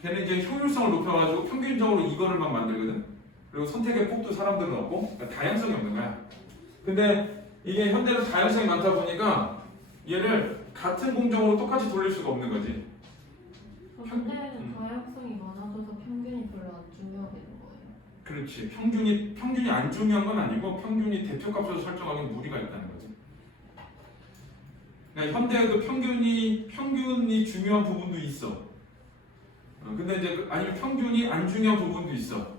걔는 이제 효율성을 높여가지고 평균적으로 이거를 막 만들거든. 그리고 선택의 폭도 사람들은 없고 그러니까 다양성이 없는 거야. 근데 이게 현대는 다양성이 많다 보니까 얘를 같은 공정으로 똑같이 돌릴 수가 없는 거지. 근데 다양성이 많아져서 평균이 별로 안 중요하게 되는 거예요. 그렇지. 평균이 안 중요한 건 아니고 평균이 대표값으로 설정하기엔 무리가 있다는 거지. 그러니까 현대에도 평균이 중요한 부분도 있어. 근데 이제 아니면 평균이 안 중요한 부분도 있어.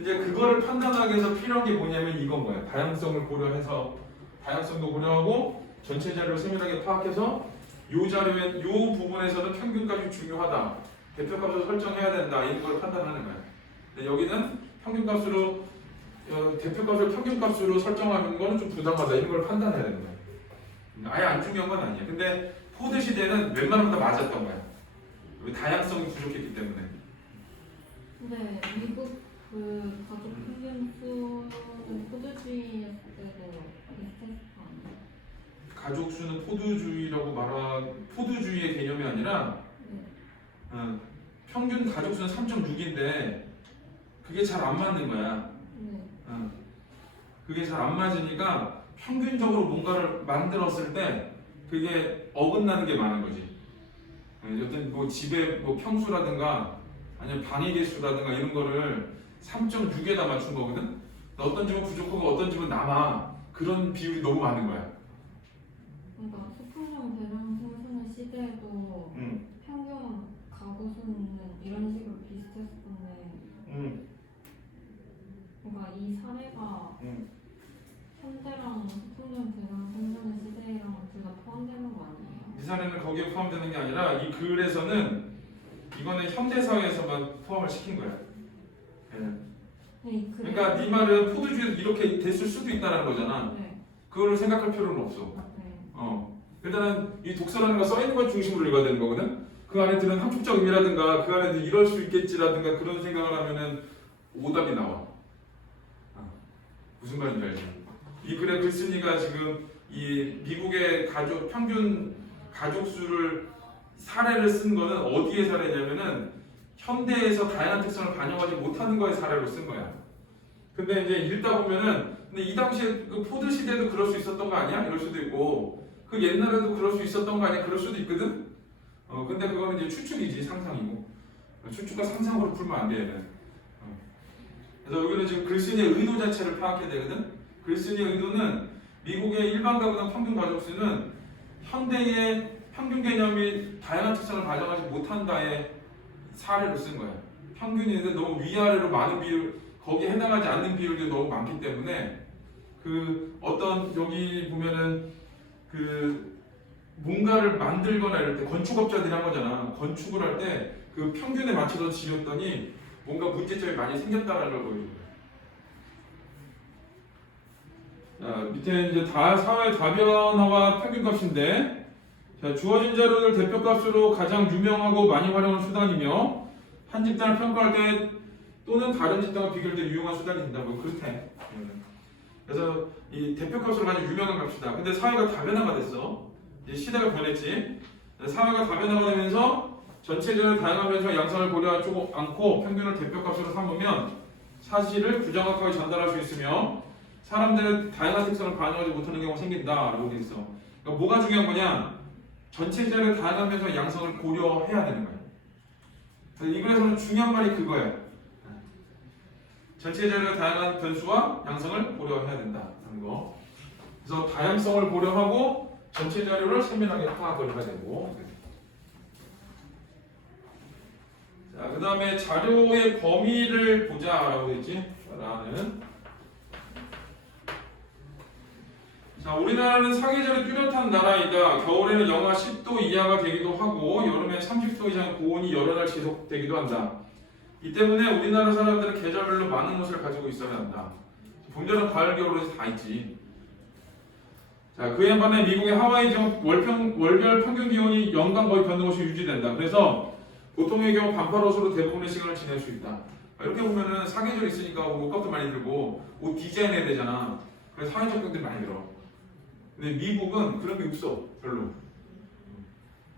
이제 그거를 판단하기 위해서 필요한 게 뭐냐면 이건 거야. 다양성을 고려해서 다양성도 고려하고 전체 자료를 세밀하게 파악해서 요 자료의 요 부분에서는 평균값이 중요하다. 대표값으로 설정해야 된다. 이런 걸 판단하는 거야. 근데 여기는 평균값으로 대표값을 평균값으로 설정하는 거는 좀 부당하다. 이런 걸 판단해야 되는 거야. 아예 안 중요한 건 아니야. 근데 포드 시대는 웬만하면 다 맞았던 거야. 다양성이 부족했기 때문에. 근데 미국 그 가족 평균 수는 포드주의였을 때도 비슷했을 거 아니에요? 가족 수는 포드주의의 개념이 아니라 네. 평균 가족 수는 3.6인데 그게 잘 안 맞는 거야. 네. 그게 잘 안 맞으니까 평균적으로 뭔가를 만들었을 때 그게 어긋나는 게 많은 거지. 어떤 뭐 집의 뭐 평수라든가 아니면 방의 개수라든가 이런 거를 3.6에다 맞춘 거거든. 어떤 집은 부족하고 어떤 집은 남아. 그런 비율이 너무 많은 거야. 그러니까 소품종 대량 생산의 시대에도 평균 가구 수는 이런 식으로 비슷했었는데 그러니까 이 사례가 현대랑 소품종 대량 생산의 시대랑 둘 다 포함되는 거 아니에요? 이 사례는 거기에 포함되는 게 아니라 이 글에서는 이거는 현대 사회에서만 포함을 시킨 거야. 네, 그러니까 네 말은 포드주의에서 이렇게 됐을 수도 있다는 거잖아. 네. 그거를 생각할 필요는 없어. 네. 일단은 이 독서라는 거 써 있는 걸 중심으로 읽어야 되는 거거든. 그 안에 드는 함축적 의미라든가 그 안에 이럴 수 있겠지라든가 그런 생각을 하면은 오답이 나와. 무슨 말인지 알지? 이 글의 글쓴이가 지금 이 미국의 평균 가족 수를 사례를 쓴 거는 어디에 사례냐면은 현대에서 다양한 특성을 반영하지 못하는 거에 사례로 쓴 거야. 근데 이제 읽다 보면은 근데 이 당시에 그 포드 시대도 그럴 수 있었던 거 아니야? 이럴 수도 있고 그 옛날에도 그럴 수 있었던 거 아니야? 그럴 수도 있거든. 근데 그거는 이제 추측이지 상상이고 추측과 상상으로 풀면 안 돼 얘는. 그래서 여기는 지금 글쓴이의 의도 자체를 파악해야 되거든. 글쓴이의 의도는 미국의 일반 가구당 평균 가족 수는 현대의 평균 개념이 다양한 특성을 반영하지 못한다의 사례로 쓴 거야. 평균인데 너무 위아래로 많은 비율, 거기에 해당하지 않는 비율들이 너무 많기 때문에 그 어떤 여기 보면은 그 뭔가를 만들거나 이럴 때 건축업자들이 한 거잖아. 건축을 할 때 그 평균에 맞춰서 지었더니 뭔가 문제점이 많이 생겼다는 걸 보여주는 거야. 자, 밑에 이제 사회 다변화와 평균값인데 자, 주어진 자료를 대표값으로 가장 유명하고 많이 활용하는 수단이며 한 집단을 평가할 때 또는 다른 집단과 비교할 때 유용한 수단이 된다. 뭐 그렇대. 그래서 이 대표값으로 가장 유명한 값이다. 근데 사회가 다변화가 됐어. 이제 시대가 변했지. 사회가 다변화가 되면서 전체적으로 다양하면서 양상을 고려하지 않고 평균을 대표값으로 삼으면 사실을 부정확하게 전달할 수 있으며 사람들의 다양한 특성을 반영하지 못하는 경우가 생긴다라고 돼 있어. 그러니까 뭐가 중요한 거냐? 전체적으로 다양하면서 양성을 고려해야 되는 거야. 이 글에서는 중요한 말이 그거야. 전체적으로 다양한 변수와 양성을 고려해야 된다는 거. 그래서 다양성을 고려하고 전체 자료를 세밀하게 파악을 해야 되고. 자, 그 다음에 자료의 범위를 보자라고 되지. 라는. 자, 우리나라는 사계절이 뚜렷한 나라이다. 겨울에는 영하 10도 이하가 되기도 하고 여름에 30도 이상의 고온이 여러 달 지속되기도 한다. 이 때문에 우리나라 사람들은 계절별로 많은 옷을 가지고 있어야 한다. 봄, 여름, 가을, 겨울에서 다 있지. 자, 그에 반해 미국의 하와이 지역 월별 평균 기온이 연간 거의 변동 없이 유지된다. 그래서 보통의 경우 반팔옷으로 대부분의 시간을 지낼 수 있다. 이렇게 보면은 사계절 있으니까 옷값도 많이 들고 옷 디자인해야 되잖아. 그래서 사회적 경들이 많이 들어. 근데 미국은 그런 게 없어, 별로.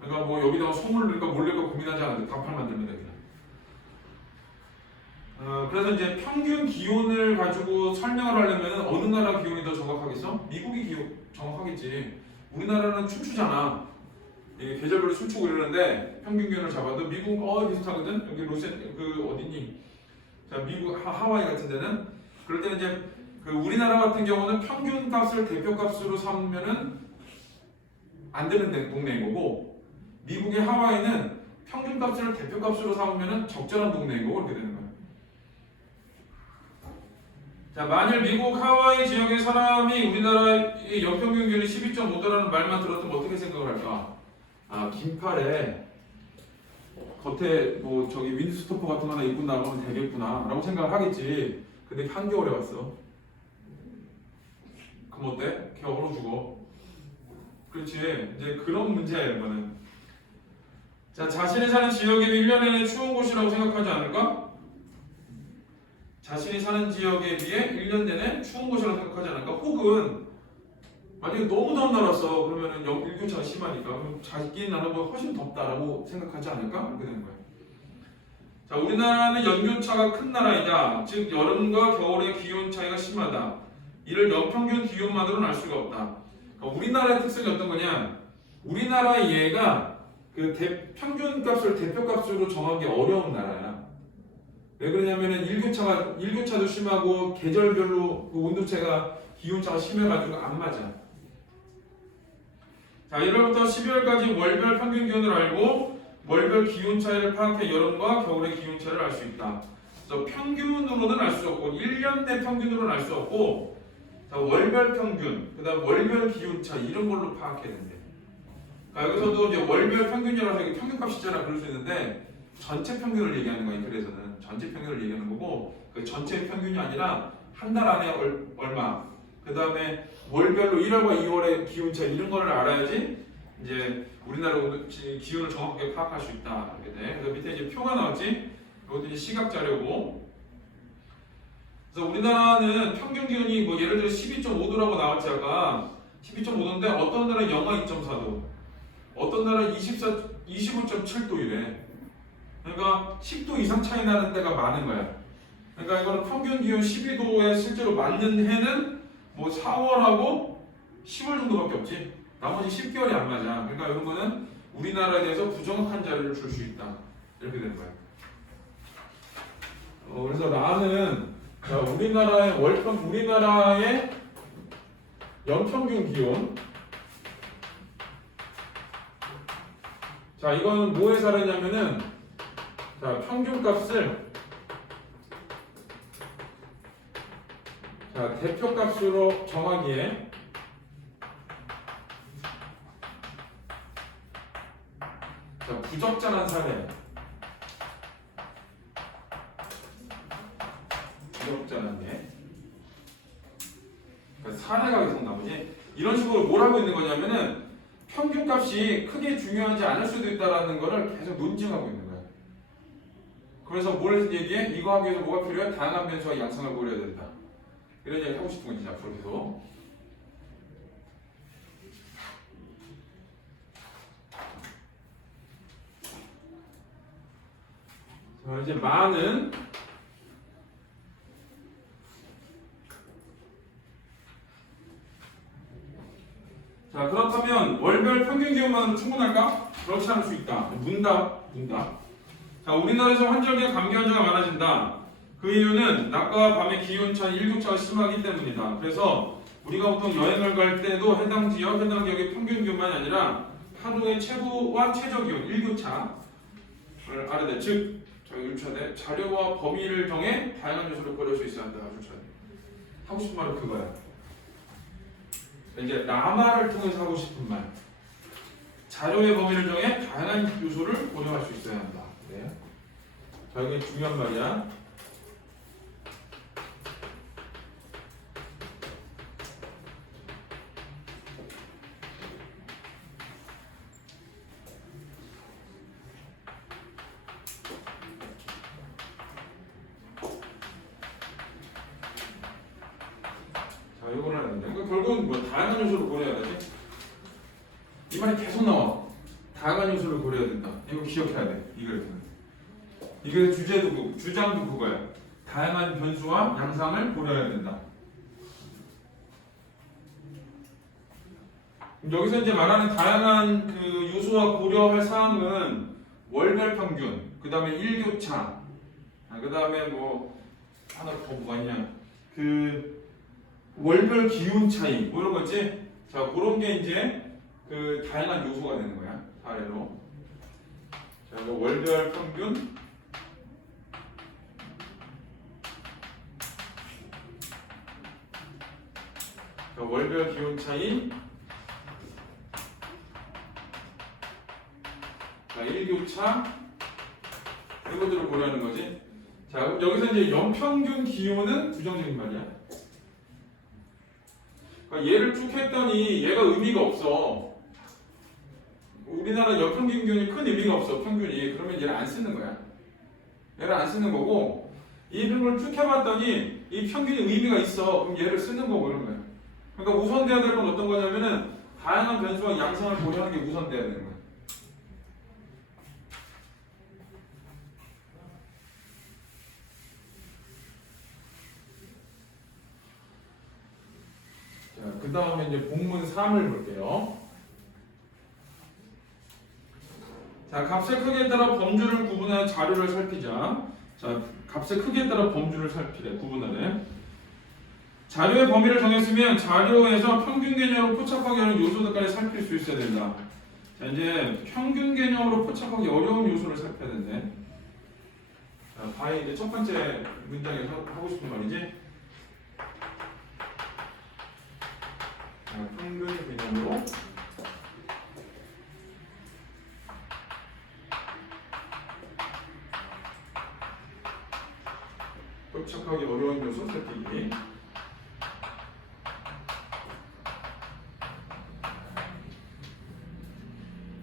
그러니까 그러니까 뭐 여기다가 소문을 넣을까 뭘 넣을까 고민하지 않는데 답판 만들면 됩니다. 그래서 이제 평균 기온을 가지고 설명을 하려면 어느 나라 기온이 더 정확하겠어? 미국이 기온 정확하겠지. 우리나라는 춤추잖아. 이게 계절별로 춤추고 이러는데 평균 기온을 잡아도 미국 비슷하거든. 여기 로센 그 어디니? 자 미국 하와이 같은 데는 그럴 때는 이제 그 우리나라 같은 경우는 평균 값을 대표값으로 삼으면은 안 되는 동네인 거고 미국의 하와이는 평균 값을 대표값으로 삼으면은 적절한 동네인 거고 그렇게 되는 거야. 자, 만일 미국 하와이 지역의 사람이 우리나라의 연평균 기온이 12.5도라는 말만 들었으면 어떻게 생각을 할까? 아, 긴팔에 겉에 뭐 저기 윈드스토퍼 같은 거 하나 입고 나가면 되겠구나 라고 생각을 하겠지. 근데 한겨울에 왔어. 그럼 어때? 걔 얼어 죽어. 그렇지. 이제 그런 문제야 이거는. 자, 자신이 사는 지역이 1년 내내 추운 곳이라고 생각하지 않을까? 자신이 사는 지역에 비해 1년 내내 추운 곳이라고 생각하지 않을까? 혹은 만약에 너무 더운 나라였어. 그러면은 일교차가 심하니까 그럼 자기 나라보다 훨씬 덥다라고 생각하지 않을까? 그렇게 되는 거예요. 자, 우리나라는 연교차가 큰 나라이다. 즉 여름과 겨울의 기온 차이가 심하다. 이를 연평균 기온만으로는 알 수가 없다. 그러니까 우리나라의 특성이 어떤 거냐? 우리나라의 얘가 그 평균 값을 대표값으로 정하기 어려운 나라야. 왜 그러냐면은 일교차도 심하고 계절별로 그 온도차가 기온차가 심해가지고 안 맞아. 자, 1월부터 12월까지 월별 평균 기온을 알고 월별 기온 차이를 파악해 여름과 겨울의 기온 차이를 알 수 있다. 그래서 평균으로는 알 수 없고 1년 내 평균으로는 알 수 없고 자, 월별 평균, 그다음 월별 기온 차이 이런 걸로 파악해야 된대. 그러니까 여기서도 이제 월별 평균이라서 이게 평균값이잖아 그럴 수 있는데 전체 평균을 얘기하는 거야. 인터넷에서는 전체 평균을 얘기하는 거고 그 전체 평균이 아니라 한 달 안에 얼마 그 다음에 월별로 1월과 2월의 기온 차이 이런 거를 알아야지 이제 우리나라 기온을 정확하게 파악할 수 있다. 이렇게 돼. 그래서 밑에 이제 표가 나왔지. 이것도 이제 시각 자료고. 그래서 우리나라는 평균 기온이 뭐 예를 들어 12.5도라고 나왔지 아까 12.5도인데 어떤 날은 영하 2.4도, 어떤 날은 25.7도 이래. 그러니까 10도 이상 차이 나는 때가 많은 거야. 그러니까 이거는 평균 기온 12도에 실제로 맞는 해는 뭐 4월하고 10월 정도밖에 없지. 나머지 10개월이 안 맞아. 그러니까 이런 거는 우리나라에 대해서 부정확한 자료를 줄 수 있다. 이렇게 되는 거야. 그래서 나는 우리나라의 연평균 기온. 자, 이거는 뭐에 사례냐면은 자, 평균값을 자, 대표값으로 정하기에 자, 부적절한 사례. 부적절한 게. 그러니까 사례가 계속 나오지. 이런 식으로 뭘 하고 있는 거냐면은 평균값이 크게 중요하지 않을 수도 있다라는 거를 계속 논증하고 있는 거야. 그래서 뭘 얘기해? 이거 하기 위해서 뭐가 필요해? 다양한 변수와 양상을 고려해야 된다. 이런 얘기 하고 싶은 거지 앞으로 계속. 자, 이제 많은 자, 그렇다면 월별 평균 기온만으로 충분할까? 그렇지 않을 수 있다. 문답. 자, 우리나라에서 환절기에 감기 환자가 많아진다. 그 이유는 낮과 밤의 기온차, 일교차가 심하기 때문이다. 그래서 우리가 보통 여행을 갈 때도 해당 지역의 평균 기온만이 아니라 하루의 최고와 최저 기온, 일교차를 알아야 돼. 즉, 일차대 자료와 범위를 정해 다양한 요소를 고려할 수 있어야 한다. 일차대. 하고 싶은 말은 그거야. 이제 라마를 통해서 하고 싶은 말. 자료의 범위를 정해 다양한 요소를 고려할 수 있어야 한다. 네. 자, 이게 중요한 말이야. 자, 이거를 하는데 결국은 뭐 다양한 요소를 고려해야 되지. 이 말이 계속 나와. 다양한 다양한 요소를 고려해야 된다. 이거 기억해야 돼. 이 그래프는. 이게 주제도 주장도 그거야. 다양한 변수와 양상을 고려해야 된다. 여기서 이제 말하는 다양한 그 요소와 고려할 사항은 월별 평균, 그 다음에 일교차, 그 다음에 뭐 하나 더 뭐가 있냐, 그 월별 기온 차이 뭐 이런 거지. 자, 그런 게 이제 그 다양한 요소가 되는 거야. 사례로. 자, 이거 월별 평균, 자, 월별 기온 차이, 자, 일교차, 이것들을 고려하는 거지. 자, 여기서 이제 연평균 기온은 부정적인 말이야. 그러니까 얘를 쭉 했더니 얘가 의미가 없어. 우리나라 연평균 기온이 큰 의미가 없어, 평균이. 그러면 얘를 안 쓰는 거야. 얘를 안 쓰는 거고, 이 걸 쭉 해봤더니 이 평균이 의미가 있어. 그럼 얘를 쓰는 거고 그런 거야. 그러니까 우선돼야 될 건 어떤 거냐면은 다양한 변수와 양상을 고려하는 게 우선돼야 되는 거야. 자, 그 다음에 이제 본문 3을 볼게요. 자, 값의 크기에 따라 범주를 구분하는 자료를 살피자. 자, 값의 크기에 따라 범주를 살피래, 구분하래. 자료의 범위를 정했으면 자료에서 평균 개념으로 포착하기 어려운 요소들까지 살필 수 있어야 된다. 자, 이제 평균 개념으로 포착하기 어려운 요소를 살펴야 된대. 자, 바에 이제 첫 번째 문장에서 하고 싶은 말이지. 자, 평균 개념으로 포착하기 어려운 요소 살피기.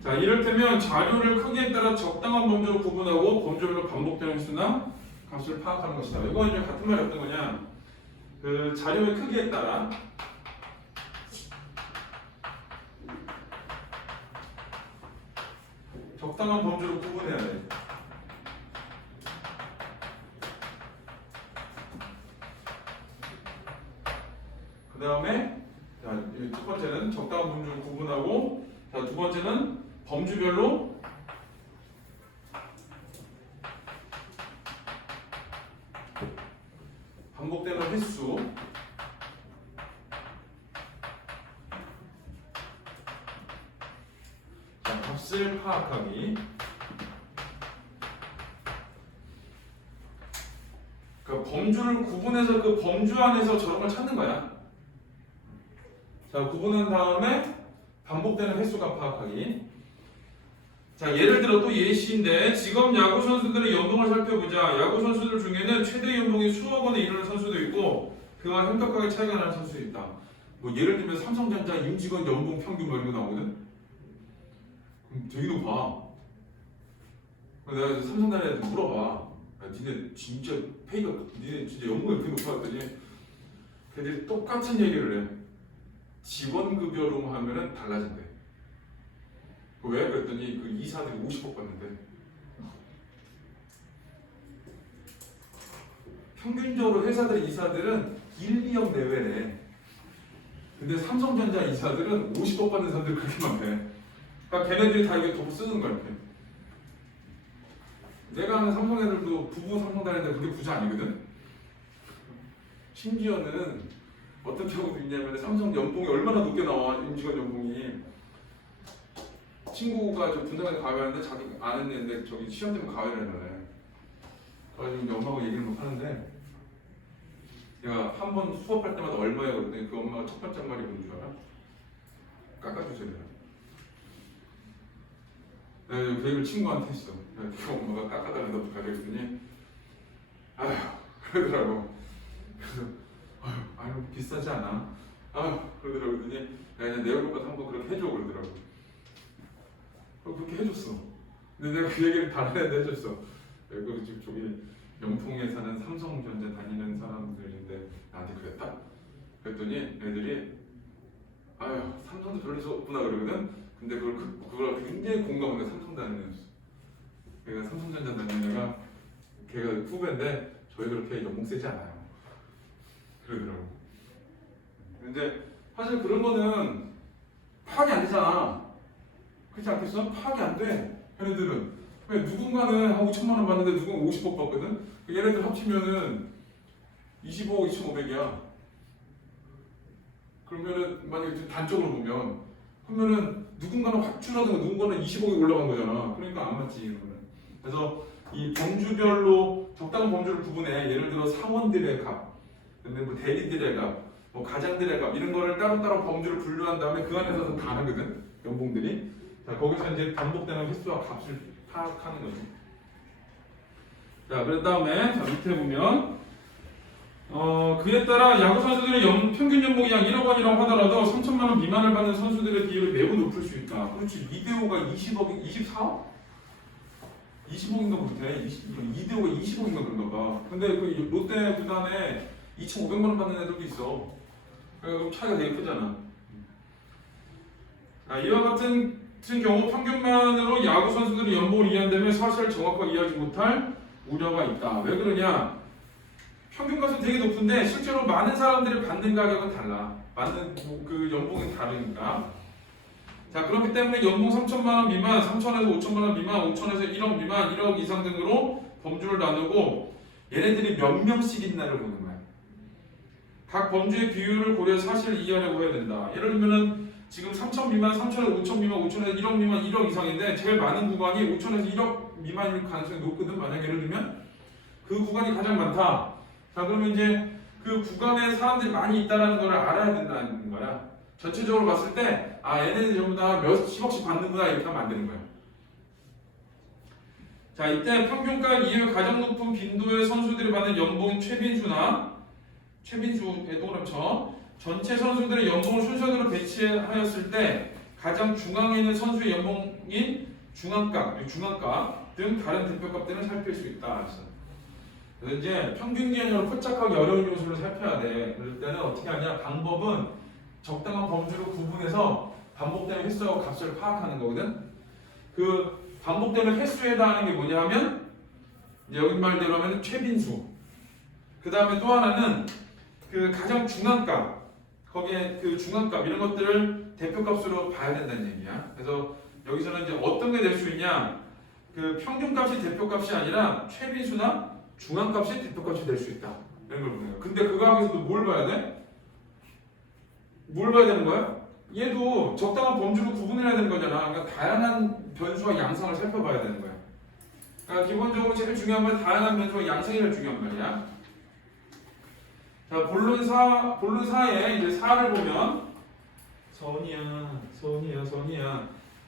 자, 이를테면 자료를 크기에 따라 적당한 범주로 구분하고 범주별로 반복되는 수나 값을 파악하는 것이다. 이거 이제 같은 말이 어떤 거냐? 그 자료의 크기에 따라 적당한 범주로 구분해야 돼. 그 다음에 첫 번째는 적당한 범주로 구분하고, 자, 두 번째는 범주별로 반복되는 횟수, 자, 값을 파악하기. 그 범주를 구분해서 그 범주 안에서 저런 걸 찾는 거야. 자, 구분한 다음에 반복되는 횟수가 파악하기. 자, 예를 들어 또 예시인데, 지금 야구 선수들의 연봉을 살펴보자. 야구 선수들 중에는 최대 연봉이 수억 원에 이르는 선수도 있고 그와 현격하게 차이가 나는 선수도 있다. 뭐 예를 들면 삼성전자 임직원 연봉 평균 뭐 이런 거 나오거든. 그럼 되게 높아. 내가 삼성전자한테 물어봐. 야, 니네 진짜 페이가, 니네 진짜 연봉이 그렇게 높아? 했더니 걔들이 똑같은 얘기를 해. 직원급여로 하면은 달라진대. 왜? 그랬더니 그 이사들이 50억 받는데. 평균적으로 회사들 이사들은 1, 2억 내외래. 근데 삼성전자 이사들은 50억 받는 사람들이 그렇게 많대. 그러니까 걔네들이 다 이게 더 쓰는 거야. 이렇게. 내가 아는 삼성 애들도 부부 삼성 다니는 애들 그렇게 부자 아니거든. 심지어는 어떤 경우도 있냐면 삼성 연봉이 얼마나 높게 나와, 임직원 연봉이. 친구가 저 분당에서 가외하는데 자기 아는 애인데 저기 시험 때문에 가외를 하잖아요. 그래가지고 엄마하고 얘기를 못 하는데, 내가 한 번 수업할 때마다 얼마예요? 그랬더니 그 엄마가 첫 번째 말이 뭔 줄 알아? 깎아주세요. 내가 그 얘기를 친구한테 했어. 그 엄마가 깎아달라는데 어떡하지? 그랬더니 아휴 그러더라고. 그래서 아유 비싸지 않아? 아휴 그러더라고. 그랬더니 야 그냥 내 얼굴보다 한번 그렇게 해줘 그러더라고. 그렇게 해줬어. 근데 내가 그 얘기를 다른 애한테 해줬어. 그 지금 저기 영통에 사는 삼성전자 다니는 사람들인데 나한테 그랬다? 그랬더니 애들이 아유 삼성도 별로 없구나 그러거든. 근데 그걸 굉장히 공감하는 삼성다니는 걔가 삼성전자 다니는 애가 걔가 후배인데 저희 그렇게 연봉 세지 않아요. 그러더라고. 근데 사실 그런 거는 파악이 안 되잖아. 그렇지 않겠어? 파악이 안 돼. 걔네들은 왜 누군가는 한 5천만 원 받는데 누군가 50억 받거든. 얘네들 합치면은 25억 2,500이야. 그러면은 만약에 단적으로 보면 그러면은 누군가는 확 줄어든 거, 누군가는 20억이 올라간 거잖아. 그러니까 안 맞지 이거는. 그래서 이 범주별로 적당한 범주를 구분해. 예를 들어 사원들의 값, 근데 뭐 대리들의 값, 뭐 가장들의 값 이런 거를 따로따로 범주를 분류한 다음에 그 안에서 다르거든 연봉들이. 자 거기서 이제 반복되는 횟수와 값을 파악하는 거지. 자 그런 다음에 자 밑에 보면 그에 따라 야구 선수들의 평균 연봉이 약 1억 원이라고 하더라도 3천만 원 미만을 받는 선수들의 비율이 매우 높을 수 있다. 그렇지. 이대호가 20억, 24억? 20억인가 못해. 이대호가 20억인가 그런가 봐. 근데 그 롯데 구단에 2,500만 원 받는 애들도 있어. 그럼 차이가 되게 크잖아. 이와 같은 경우 평균만으로 야구 선수들의 연봉을 이해한다면 사실을 정확하게 이해하지 못할 우려가 있다. 왜 그러냐? 평균값은 되게 높은데 실제로 많은 사람들이 받는 가격은 달라. 받는 그 연봉이 다르니까. 자 그렇기 때문에 연봉 3천만 원 미만, 3천에서 5천만 원 미만, 5천에서 1억 미만, 1억 이상 등으로 범주를 나누고 얘네들이 몇 명씩 있나를 보는 거야. 각 범주의 비율을 고려해서 사실을 이해하려고 해야 된다. 예를 들면은 지금 3천 미만, 3천에서 5천 미만, 5천에서 1억 미만, 1억 이상인데 제일 많은 구간이 5천에서 1억 미만일 가능성이 높거든. 만약 예를 들면 그 구간이 가장 많다. 자 그러면 이제 그 구간에 사람들이 많이 있다는 걸 알아야 된다는 거야. 전체적으로 봤을 때 얘네들 전부 다 몇십억씩 받는구나 이렇게 하면 안 되는 거야. 자 이때 평균가 이외 가장 높은 빈도의 선수들이 받는 연봉인 최빈수의 동그라미 쳐 전체 선수들의 연봉을 순서대로 배치하였을 때 가장 중앙에 있는 선수의 연봉인 중앙가 등 다른 대표값들은 살필 수 있다. 그래서 이제 평균 개념으로 포착하기 어려운 요소를 살펴야 돼. 그럴 때는 어떻게 하냐? 방법은 적당한 범주로 구분해서 반복되는 횟수와 값을 파악하는 거거든. 그 반복되는 횟수에 해당하는 게 뭐냐 하면 여기 말대로 하면 최빈수. 그 다음에 또 하나는 그 가장 중앙값. 거기에 그 중앙값 이런 것들을 대표값으로 봐야 된다는 얘기야. 그래서 여기서는 이제 어떤 게 될 수 있냐? 그 평균값이 대표값이 아니라 최빈수나 중앙값이 대표값이 될 수 있다. 이런 걸 보는 거야. 근데 그거 하면서도 뭘 봐야 돼? 뭘 봐야 되는 거야? 얘도 적당한 범주로 구분해야 되는 거잖아. 그러니까 다양한 변수와 양상을 살펴봐야 되는 거야. 그러니까 기본적으로 제일 중요한 건 다양한 변수와 양상이 제일 중요한 말이야. 자, 본론사에 이제 사를 보면 선이야.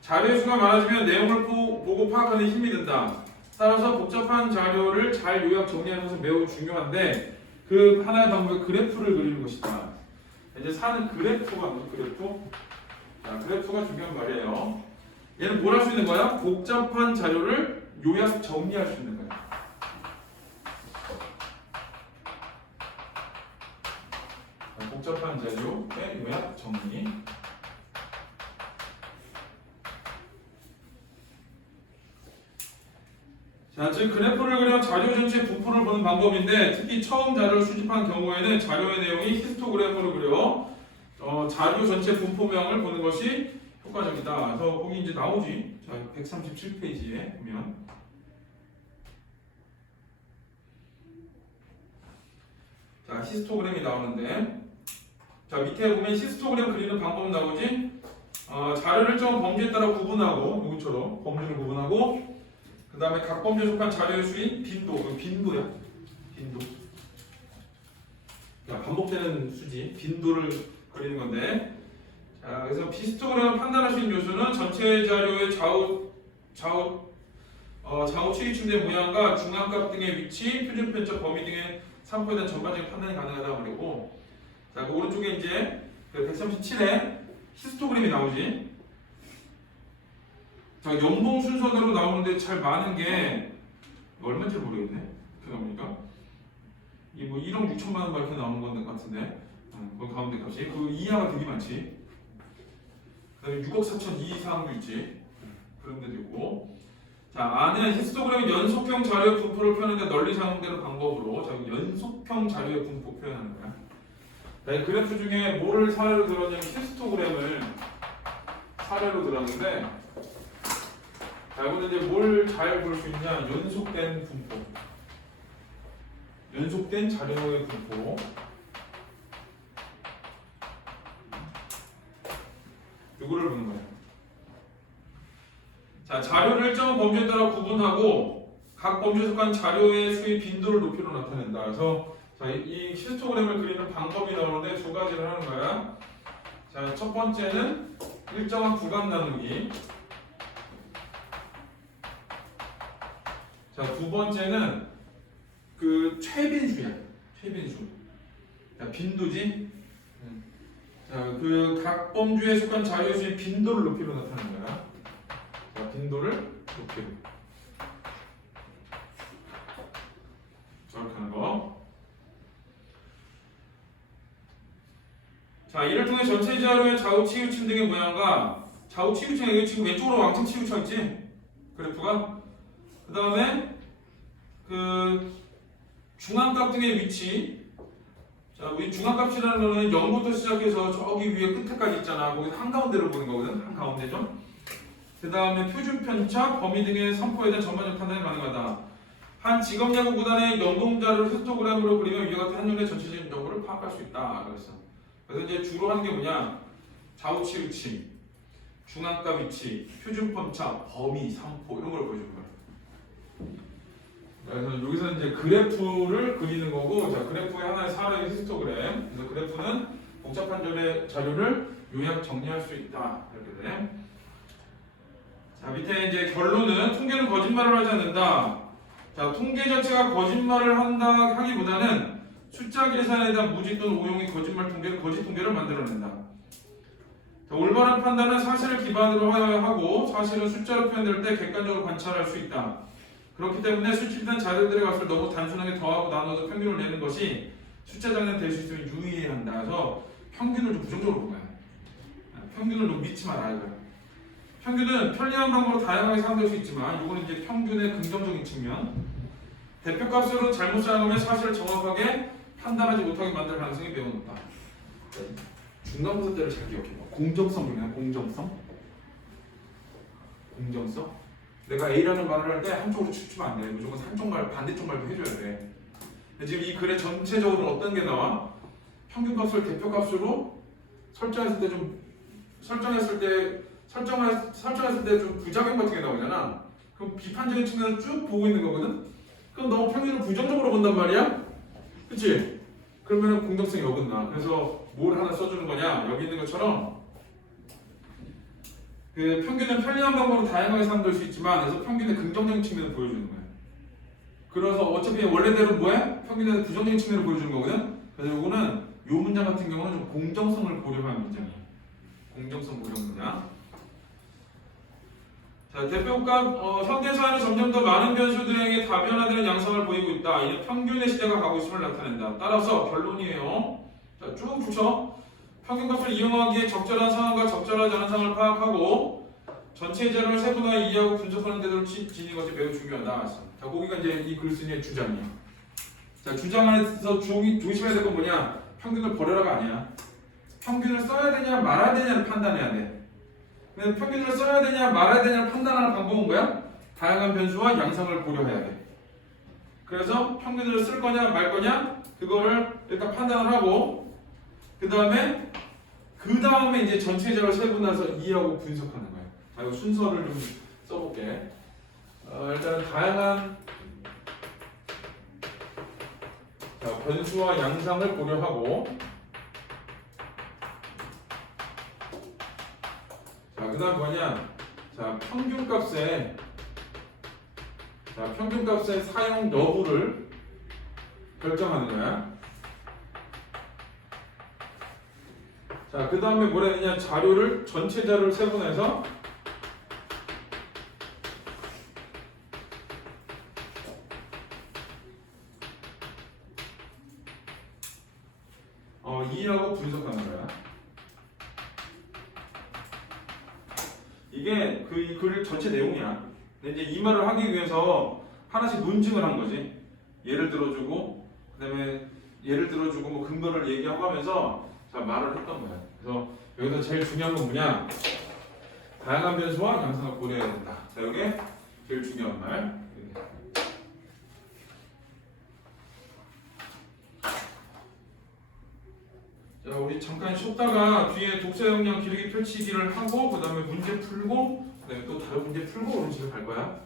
자료의 수가 많아지면 내용을 보고 파악하는 힘이 든다. 따라서 복잡한 자료를 잘 요약 정리하는 것은 매우 중요한데 그 하나의 방법이 그래프를 그리는 것이다. 이제 사는 그래프가 뭐죠? 그래프? 자, 그래프가 중요한 말이에요. 얘는 뭘 할 수 있는 거야? 복잡한 자료를 요약 정리할 수 있는 거야. 복잡한 자료의 요약 정리. 자, 즉 그래프를 그려 자료 전체 부풀을 보는 방법인데 특히 처음 자료를 수집한 경우에는 자료의 내용이 히스토그램으로 그려 자료 전체 분포명을 보는 것이 효과적이다. 그래서 거기 이제 나오지. 자, 137페이지에 보면 자, 히스토그램이 나오는데 자, 밑에 보면 히스토그램 그리는 방법 나오지. 자료를 일정 범주에 따라 구분하고 이것처럼 범주를 구분하고 그 다음에 각 범주에 속한 자료의 수인 빈도야. 빈도. 자, 반복되는 수지. 빈도를 그리는 건데. 자, 그래서 히스토그램을 판단할 수 있는 요소는 전체 자료의 좌우 취기침대 모양과 중앙값 등의 위치, 표준 편차 범위 등의 상포에 대한 전반적인 판단이 가능하다고 그러고. 자, 그 오른쪽에 이제 137에 히스토그램이 나오지. 자, 연봉 순서대로 나오는데 잘 많은 게 얼마인지 모르겠네. 그러다 보니까 이게 뭐 1억 6천만 원 이렇게 나오는 것 같은데 거기 가운데 값이 그 이하가 되게 많지. 그다음에 6억 4천 이상도 있지. 그런 데도 있고. 자, 안에 히스토그램은 연속형 자료의 분포를 표현하는데 널리 사용되는 방법으로 자, 연속형 자료의 분포 표현하는 거야. 자, 이 그래프 중에 뭐를 사례로 들었냐면 히스토그램을 사례로 들었는데 자, 이거는 이제 뭘 잘 볼 수 있냐? 연속된 분포. 연속된 자료의 분포. 이거를 보는 거예요. 자, 자료를 일정한 범주에 따라 구분하고 각 범주에 속한 자료의 수의 빈도를 높이로 나타낸다. 그래서 자, 이 히스토그램을 그리는 방법이 나오는데 두 가지를 하는 거야. 자, 첫 번째는 일정한 구간 나누기. 자, 두 번째는 그 최빈수야. 최빈수. 자, 빈도지. 자, 그 각 범주에 속한 자료의 수의 빈도를 높이로 나타내는 거야. 자, 빈도를 높이로. 저렇게 하는 거. 자, 이를 통해 전체 자료의 좌우 치우침 등의 모양과 좌우 치우침, 여기 지금 왼쪽으로 왕창 치우쳐 있지? 그래프가. 그 다음에 그 중앙값 등의 위치. 자, 우리 중앙값이라는 거는 0부터 시작해서 저기 위에 끝에까지 있잖아. 거기서 한가운데를 보는 거거든. 한가운데죠. 그 다음에 표준 편차, 범위 등의 선포에 대한 전반적 판단이 가능하다. 한 직업야구 구단의 연봉자를 히스토그램으로 그리면 위와 같은 한눈에 전체적인 정보를 파악할 수 있다. 그래서 이제 주로 하는 게 뭐냐? 좌우치 위치, 중앙값 위치, 표준 편차, 범위, 선포 이런 걸 보여주는 거야. 그래서 여기서 이제 그래프를 그리는 거고, 자, 그래프의 하나의 사례의 히스토그램. 그래서 그래프는 복잡한 자료를 요약 정리할 수 있다. 이렇게 돼. 자, 밑에 이제 결론은 통계는 거짓말을 하지 않는다. 자, 통계 자체가 거짓말을 한다 하기보다는 숫자 계산에 대한 무지 또는 오용의 거짓말 통계를 거짓 통계를 만들어낸다. 자, 올바른 판단은 사실을 기반으로 하고 사실은 숫자로 표현될 때 객관적으로 관찰할 수 있다. 그렇기 때문에 수치된 자료들의 값을 너무 단순하게 더하고 나눠서 평균을 내는 것이 숫자 장난 될 수 있으면 유의해야 한다. 그래서 평균을 좀 부정적으로 본 거야. 평균을 너무 믿지 마라 이거야. 평균은 편리한 방법으로 다양하게 사용될 수 있지만 이거는 이제 평균의 긍정적인 측면. 대표값으로 잘못 사용하면 사실을 정확하게 판단하지 못하게 만들 가능성이 매우 높다. 중간고사 때를 잘 기억해봐. 공정성 중요해. 공정성. 공정성. 내가 A라는 말을 할 때 한쪽으로 치우치면 안 돼. 무조건 한쪽 말, 반대쪽 말도 해줘야 돼. 근데 지금 이 글의 전체적으로 어떤 게 나와? 평균값을 대표값으로 설정했을 때 좀 부작용 같은 게 나오잖아. 그럼 비판적인 측면을 쭉 보고 있는 거거든. 그럼 너무 평균을 부정적으로 본단 말이야? 그치? 그러면 공정성이 어긋나. 그래서 뭘 하나 써주는 거냐? 여기 있는 것처럼 그 평균은 편리한 방법으로 다양하게 사용될 수 있지만 그래서 평균의 긍정적인 측면을 보여주는 거야. 그래서 어차피 원래대로 뭐야? 평균의 부정적인 측면을 보여주는 거거든. 그래서 이거는 요 문장 같은 경우는 좀 공정성을 고려한 문장이야. 공정성 고려 문장. 자, 대표값 현재 사회는 점점 더 많은 변수들에게 다변화되는 양상을 보이고 있다. 이는 평균의 시대가 가고 있음을 나타낸다. 따라서 결론이에요. 자, 쭉 붙여. 평균값을 이용하기에 적절한 상황과 적절하지 않은 상황을 파악하고 전체 자료를 세분화해 이해하고 분석하는 데도 지닌 것이 매우 중요하다. 자, 거기가 이제 이 글쓴이의 주장이야. 자, 주장 안에서 조심해야 될 건 뭐냐? 평균을 버려라가 아니야. 평균을 써야 되냐 말아야 되냐를 판단해야 돼. 근데 평균을 써야 되냐 말아야 되냐를 판단하는 방법은 뭐야? 다양한 변수와 양상을 고려해야 돼. 그래서 평균을 쓸 거냐 말 거냐 그거를 일단 판단을 하고 그 다음에 이제 전체 자료를 세분화해서 이해하고 분석하는 거야. 자, 이거 순서를 좀 써볼게. 일단 다양한 변수와 양상을 고려하고 자, 그 다음 뭐냐? 자, 평균값의 사용 여부를 결정하는 거야. 자, 그 다음에 뭐라 했냐? 전체 자료를 세분해서 이해하고 분석하는 거야. 이게 그 이 글 전체 내용이야. 근데 이제 이 말을 하기 위해서 하나씩 논증을 한 거지. 예를 들어주고, 그다음에 예를 들어주고 뭐 근거를 얘기하고 하면서 자 말을 했던 거야. 그래서 여기서 제일 중요한 건 뭐냐? 다양한 변수와 양상을 고려해야 된다. 자, 이게 제일 중요한 말. 자, 우리 잠깐 쉬었다가 뒤에 독서 역량 기르기 펼치기를 하고, 그 다음에 문제 풀고, 그 다음에 또 다른 문제 풀고 그런 식으로 갈 거야.